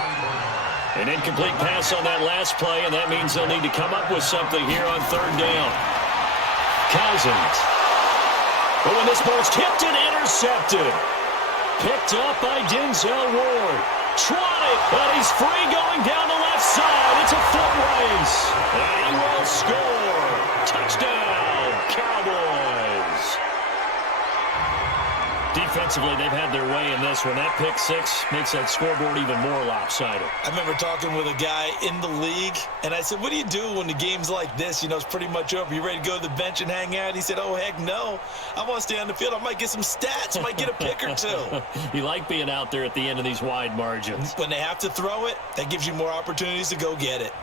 An incomplete pass on that last play, and that means they'll need to come up with something here on 3rd down. Cousins. But when this ball's tipped and intercepted. Picked up by Denzel Ward. Swatted, but he's free going down the left side. It's a foot race. And he will score. Touchdown, Cowboys. Defensively, they've had their way in this one. That pick 6 makes that scoreboard even more lopsided. I remember talking with a guy in the league, and I said, what do you do when the game's like this? It's pretty much over. You ready to go to the bench and hang out? He said, oh, heck no. I want to stay on the field. I might get some stats. I might get a pick or 2. You like being out there at the end of these wide margins. When they have to throw it, that gives you more opportunities to go get it.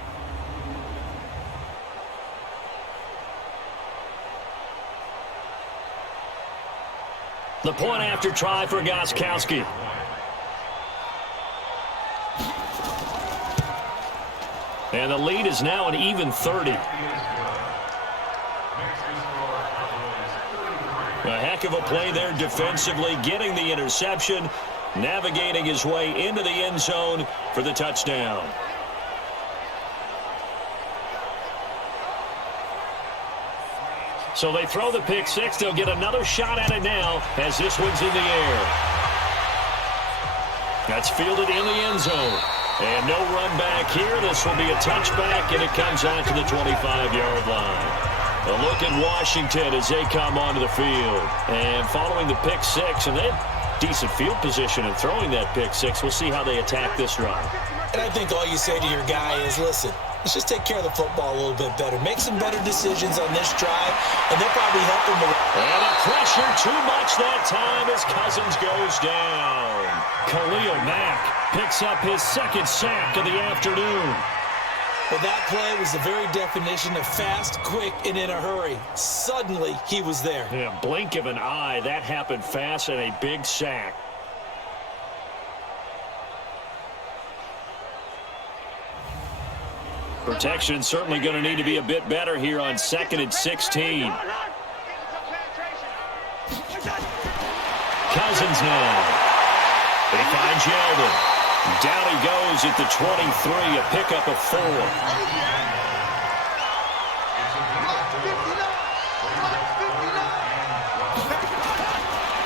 The point after try for Gostkowski. And the lead is now an even 30. A heck of a play there defensively, getting the interception, navigating his way into the end zone for the touchdown. So they throw the pick 6. They'll get another shot at it now as this one's in the air. That's fielded in the end zone. And no run back here. This will be a touchback, and it comes out to the 25-yard line. A look at Washington as they come onto the field. And following the pick six, and they have decent field position in throwing that pick six. We'll see how they attack this drive. And I think all you say to your guy is, listen, let's just take care of the football a little bit better. Make some better decisions on this drive, and they'll probably help him. And a pressure too much that time as Cousins goes down. Khalil Mack picks up his second sack of the afternoon. Well, that play was the very definition of fast, quick, and in a hurry. Suddenly, he was there. Yeah, blink of an eye. That happened fast and a big sack. Protection certainly going to need to be a bit better here on 2nd and 16. Cousins now. They find Yeldon. Down he goes at the 23, a pickup of 4.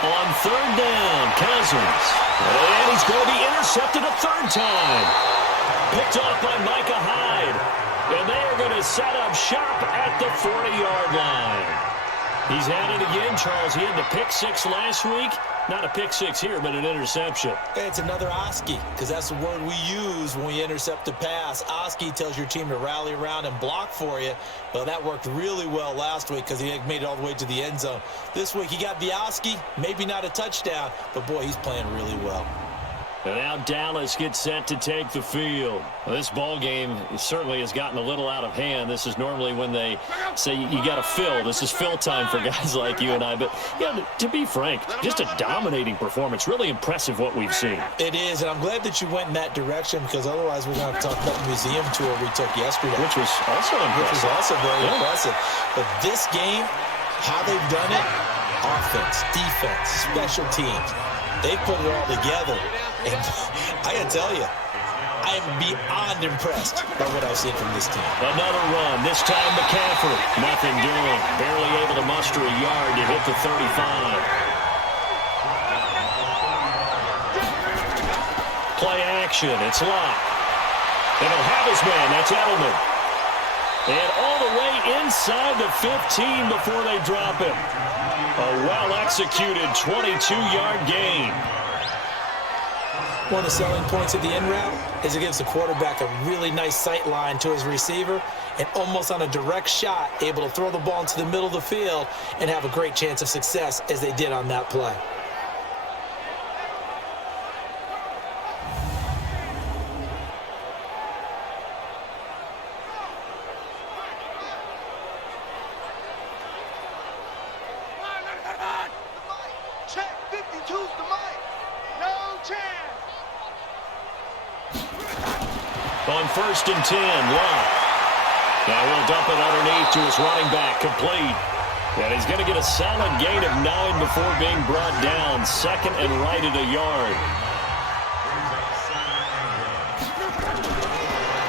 On 3rd down, Cousins. And he's going to be intercepted a 3rd time. Picked off by Micah Hyde. And they are going to set up shop at the 40-yard line. He's had it again, Charles. He had the pick six last week. Not a pick six here, but an interception. Hey, it's another Oski, because that's the word we use when we intercept a pass. Oski tells your team to rally around and block for you. Well, that worked really well last week because he made it all the way to the end zone. This week he got the Oski, maybe not a touchdown, but boy, he's playing really well. And now Dallas gets set to take the field. Well, this ball game certainly has gotten a little out of hand. This is normally when they say you got to fill. This is fill time for guys like you and I. But yeah, to be frank, just a dominating performance. Really impressive what we've seen. It is, and I'm glad that you went in that direction because otherwise we're going to have to talk about the museum tour we took yesterday. Which was also impressive. Which was also very impressive. But this game, how they've done it, offense, defense, special teams, they've put it all together. And I got to tell you, I am beyond impressed by what I've seen from this team. Another run, this time McCaffrey. Nothing doing. Barely able to muster a yard to hit the 35. Play action, it's locked. And he'll have his man, that's Edelman. And all the way inside the 15 before they drop him. A well-executed 22-yard gain. One of the selling points of the in route is it gives the quarterback a really nice sight line to his receiver and almost on a direct shot able to throw the ball into the middle of the field and have a great chance of success as they did on that play. Check 52's the mic. No chance. On 1st and 10, Love. Now he'll dump it underneath to his running back, complete. And he's going to get a solid gain of 9 before being brought down. 2nd and right at a yard.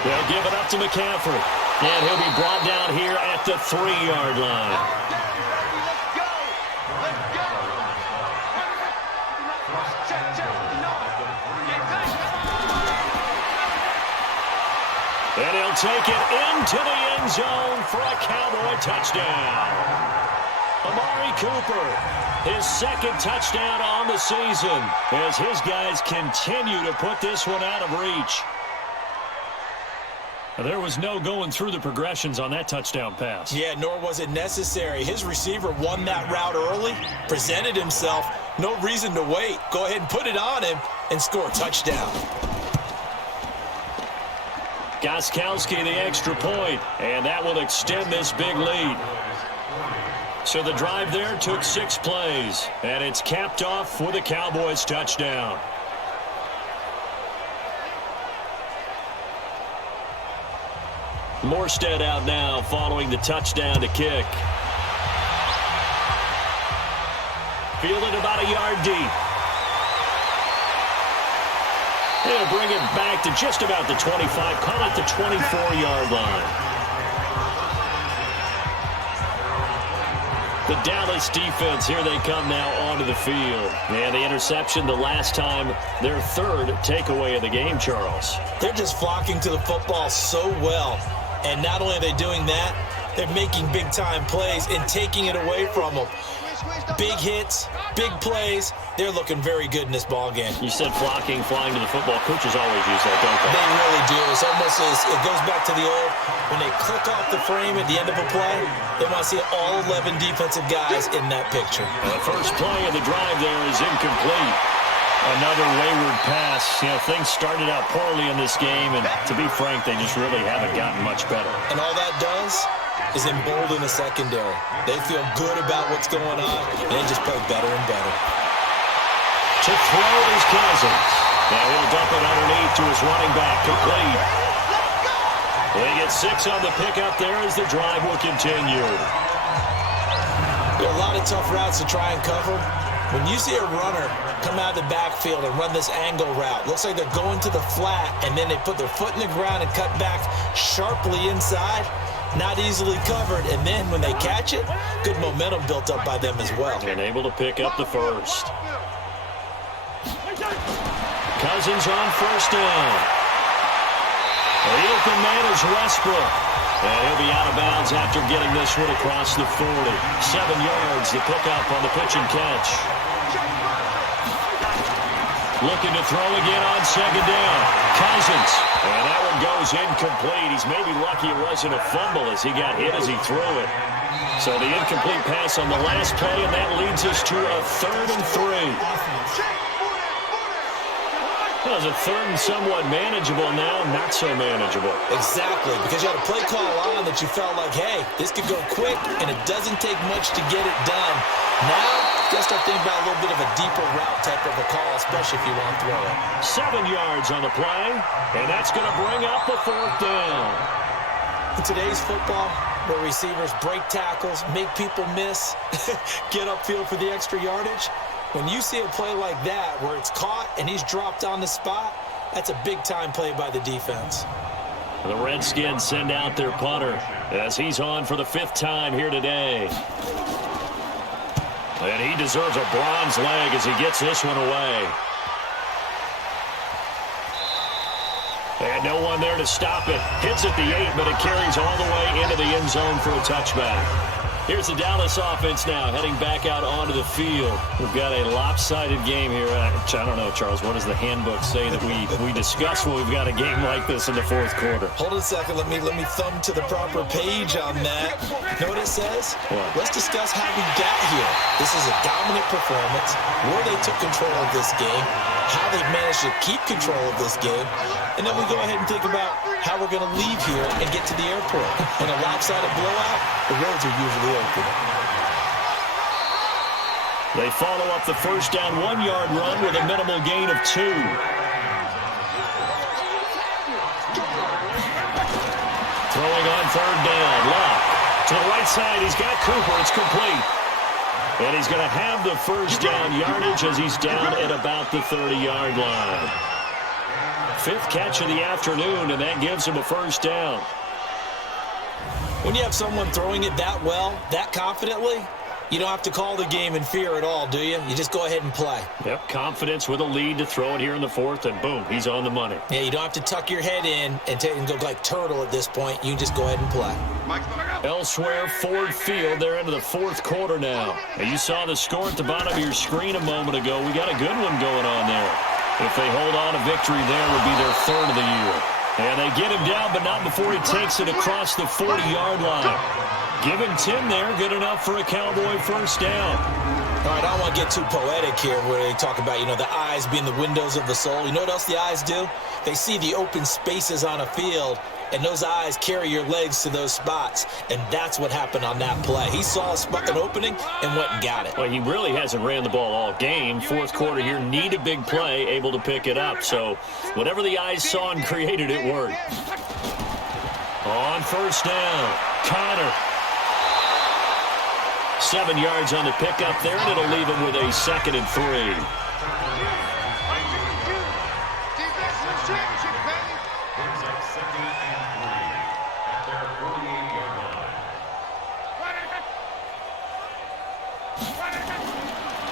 They'll give it up to McCaffrey. And he'll be brought down here at the 3-yard line. And he'll take it into the end zone for a Cowboy touchdown. Amari Cooper, his 2nd touchdown on the season as his guys continue to put this one out of reach. There was no going through the progressions on that touchdown pass. Yeah, nor was it necessary. His receiver won that route early, presented himself, no reason to wait. Go ahead and put it on him and score a touchdown. Gostkowski the extra point, and that will extend this big lead. So the drive there took 6 plays, and it's capped off with a Cowboys touchdown. Morstead out now following the touchdown to kick. Fielded about a yard deep. They'll bring it back to just about the 25, call it the 24-yard line. The Dallas defense, here they come now onto the field. And the interception the last time, their third takeaway of the game, Charles. They're just flocking to the football so well. And not only are they doing that, they're making big-time plays and taking it away from them. Big hits, big plays. They're looking very good in this ball game. You said flocking, flying to the football. Coaches always use that, don't they? They really do. It's almost it goes back to the old, when they click off the frame at the end of a play, they want to see all 11 defensive guys in that picture. The first play of the drive there is incomplete. Another wayward pass. You know, things started out poorly in this game, and to be frank, they just really haven't gotten much better. And all that does is embolden the secondary. They feel good about what's going on, and they just play better and better. To throw is Cousins. Now he'll dump it underneath to his running back, complete. They get 6 on the pickup there as the drive will continue. There are a lot of tough routes to try and cover. When you see a runner come out of the backfield and run this angle route, looks like they're going to the flat, and then they put their foot in the ground and cut back sharply inside. Not easily covered, and then when they catch it, good momentum built up by them as well. And able to pick up the first. Cousins on first down. The open man is Westbrook. And he'll be out of bounds after getting this one across the 40. 7 yards, the pickup on the pitch and catch. Looking to throw again on second down. Cousins. And that one goes incomplete. He's maybe lucky it wasn't a fumble as he got hit as he threw it. So the incomplete pass on the last play, and that leads us to a 3rd and 3. Well, it's a 3rd and somewhat manageable now, not so manageable. Exactly, because you had a play call on that you felt like, hey, this could go quick, and it doesn't take much to get it done. Now, you got to start thinking about a little bit of a deeper route type of a call, especially if you want to throw it. 7 yards on the play, and that's going to bring up a 4th down. In today's football, where receivers break tackles, make people miss, get upfield for the extra yardage, when you see a play like that where it's caught and he's dropped on the spot, that's a big-time play by the defense. The Redskins send out their punter as he's on for the 5th time here today. And he deserves a bronze leg as he gets this one away. And no one there to stop it. Hits at the 8, but it carries all the way into the end zone for a touchback. Here's the Dallas offense now, heading back out onto the field. We've got a lopsided game here. I don't know, Charles, what does the handbook say that we discuss when we've got a game like this in the 4th quarter? Hold on a second. Let me thumb to the proper page on that. You know what it says? What? Let's discuss how we got here. This is a dominant performance, where they took control of this game, how they managed to keep control of this game, and then we go ahead and think about how we're going to leave here and get to the airport. In a lopsided blowout, the roads are usually open. They follow up the first down 1-yard run with a minimal gain of 2. Throwing on 3rd down. Left to the right side. He's got Cooper. It's complete. And he's going to have the first down yardage as he's down at about the 30-yard line. 5th catch of the afternoon, and that gives him a first down. When you have someone throwing it that well, that confidently, you don't have to call the game in fear at all, do you? You just go ahead and play. Yep, confidence with a lead to throw it here in the 4th, and boom, he's on the money. Yeah, you don't have to tuck your head in and go like turtle at this point. You can just go ahead and play. Elsewhere, Ford Field, they're into the 4th quarter now. And you saw the score at the bottom of your screen a moment ago. We got a good one going on there. If they hold on, a victory there would be their 3rd of the year. And they get him down, but not before he takes it across the 40-yard line. Give him 10 there, good enough for a Cowboy first down. All right, I don't want to get too poetic here where they talk about, the eyes being the windows of the soul. You know what else the eyes do? They see the open spaces on a field, and those eyes carry your legs to those spots, and that's what happened on that play. He saw an opening and went and got it. Well, he really hasn't ran the ball all game. 4th quarter here, need a big play, able to pick it up. So whatever the eyes saw and created, it worked. On first down, Connor. 7 yards on the pickup there, and it'll leave him with a 2nd and 3.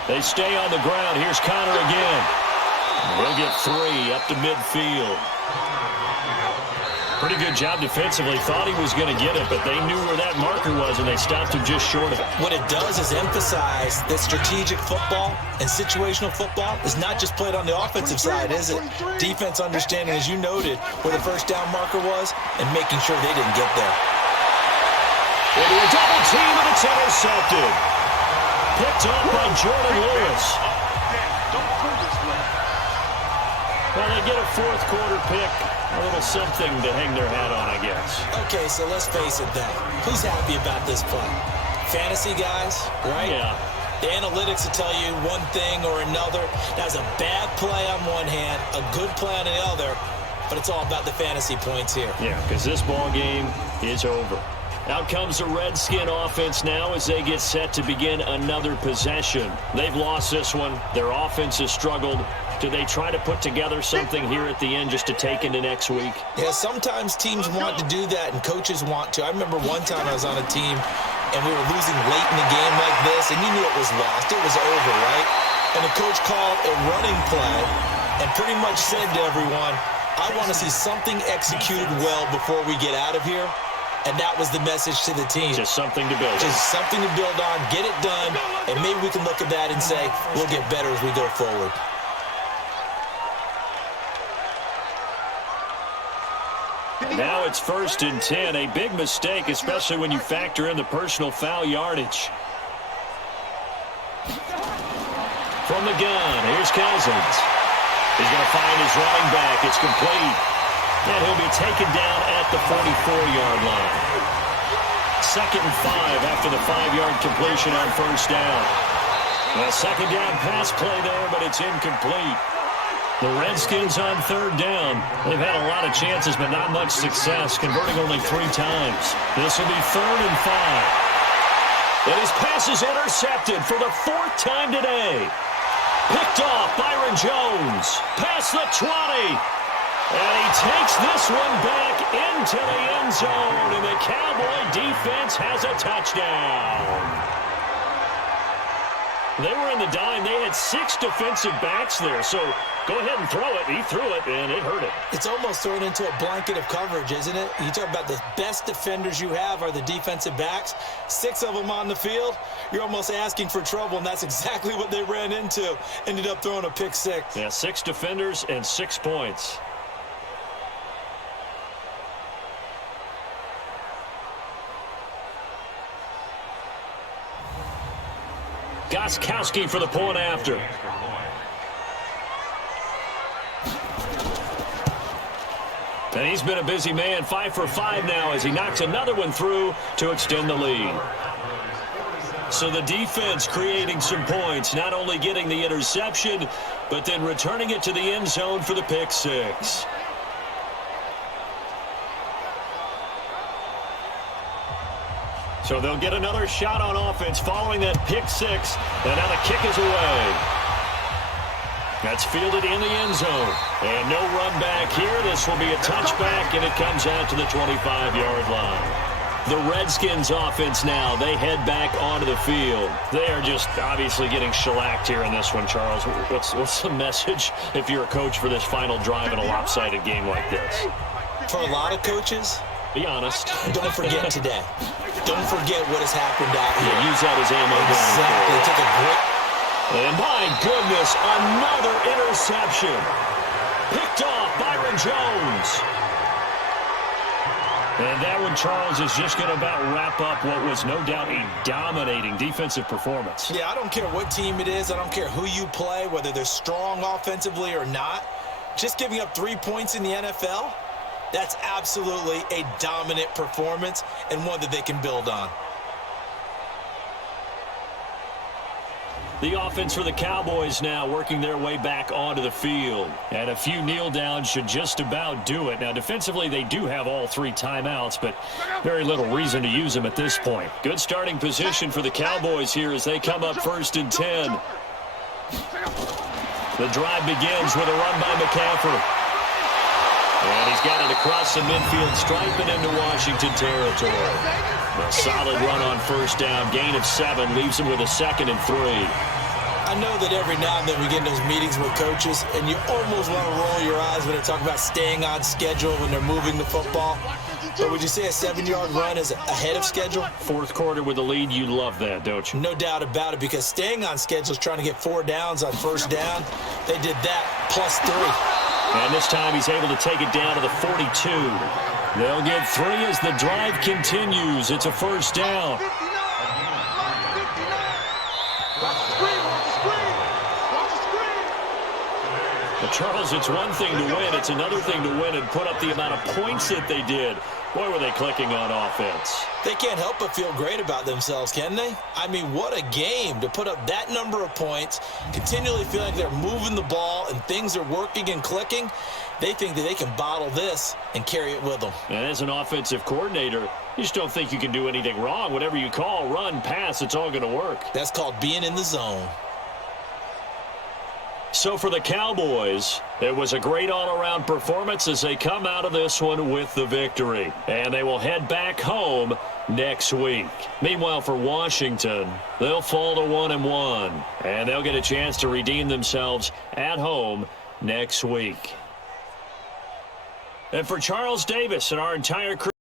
They stay on the ground. Here's Connor again. We'll get 3 up to midfield. Pretty good job defensively. Thought he was going to get it, but they knew where that marker was, and they stopped him just short of it. What it does is emphasize that strategic football and situational football is not just played on the offensive side, is it? Defense understanding, as you noted, where the first down marker was and making sure they didn't get there. Into a double team, and it's intercepted. Picked off by Jordan Lewis. Well, they get a fourth quarter pick. A little something to hang their hat on, I guess. Okay, so let's face it, then. Who's happy about this play? Fantasy guys, right? Yeah. The analytics will tell you one thing or another. That's a bad play on one hand, a good play on the other, but it's all about the fantasy points here. Yeah, because this ball game is over. Out comes the Redskin offense now as they get set to begin another possession. They've lost this one. Their offense has struggled. Do they try to put together something here at the end just to take into next week? Yeah, sometimes teams want to do that and coaches want to. I remember one time I was on a team and we were losing late in a game like this, and you knew it was lost. It was over, right? And the coach called a running play and pretty much said to everyone, I want to see something executed well before we get out of here. And that was the message to the team. Just something to build on. Just something to build on, get it done, and maybe we can look at that and say, we'll get better as we go forward. Now it's 1st and 10. A big mistake, especially when you factor in the personal foul yardage. From the gun, here's Cousins. He's going to find his running back. It's complete. And he'll be taken down at the 44-yard line. 2nd and 5 after the 5-yard completion on first down. A second down pass play there, but it's incomplete. The Redskins on 3rd down. They've had a lot of chances, but not much success, converting only 3 times. This will be 3rd and 5. And his pass is intercepted for the 4th time today. Picked off Byron Jones. Past the 20. And he takes this one back into the end zone, and the Cowboy defense has a touchdown. They were in the dime. They had 6 defensive backs there, so go ahead and throw it. He threw it, and it hurt him. It's almost thrown into a blanket of coverage, isn't it? You talk about the best defenders you have are the defensive backs. 6 of them on the field. You're almost asking for trouble, and that's exactly what they ran into. Ended up throwing a pick 6. Yeah, 6 defenders and 6 points. Gostkowski for the point after. And he's been a busy man, 5 for 5 now as he knocks another one through to extend the lead. So the defense creating some points, not only getting the interception, but then returning it to the end zone for the pick 6. So they'll get another shot on offense following that pick 6. And now the kick is away. That's fielded in the end zone. And no run back here. This will be a touchback, and it comes out to the 25-yard line. The Redskins offense now, they head back onto the field. They are just obviously getting shellacked here in this one, Charles. What's the message if you're a coach for this final drive in a lopsided game like this? For a lot of coaches, be honest. Don't forget today. Don't forget what has happened out here. Yeah, use that as ammo. Exactly. Took a great... And my goodness, another interception. Picked off Byron Jones. And that one, Charles, is just going to about wrap up what was no doubt a dominating defensive performance. Yeah, I don't care what team it is. I don't care who you play, whether they're strong offensively or not. Just giving up 3 points in the NFL, that's absolutely a dominant performance and one that they can build on. The offense for the Cowboys now working their way back onto the field. And a few kneel downs should just about do it. Now, defensively, they do have all 3 timeouts, but very little reason to use them at this point. Good starting position for the Cowboys here as they come up 1st and 10. The drive begins with a run by McCaffrey. And he's got it across the midfield stripe and into Washington territory. A solid run on first down. Gain of 7 leaves him with a 2nd and 3. I know that every now and then we get in those meetings with coaches, and you almost want to roll your eyes when they talk about staying on schedule when they're moving the football. But would you say a 7-yard run is ahead of schedule? Fourth quarter with the lead, you love that, don't you? No doubt about it, because staying on schedule is trying to get 4 downs on first down. They did that plus 3. And this time he's able to take it down to the 42. They'll get 3 as the drive continues. It's a first down. But Charles, it's one thing to win. It's another thing to win and put up the amount of points that they did. Boy, were they clicking on offense. They can't help but feel great about themselves, can they? I mean, what a game to put up that number of points, continually feel like they're moving the ball and things are working and clicking. They think that they can bottle this and carry it with them. And as an offensive coordinator, you just don't think you can do anything wrong. Whatever you call, run, pass, it's all going to work. That's called being in the zone. So for the Cowboys, it was a great all-around performance as they come out of this one with the victory. And they will head back home next week. Meanwhile, for Washington, they'll fall to 1-1. And they'll get a chance to redeem themselves at home next week. And for Charles Davis and our entire crew,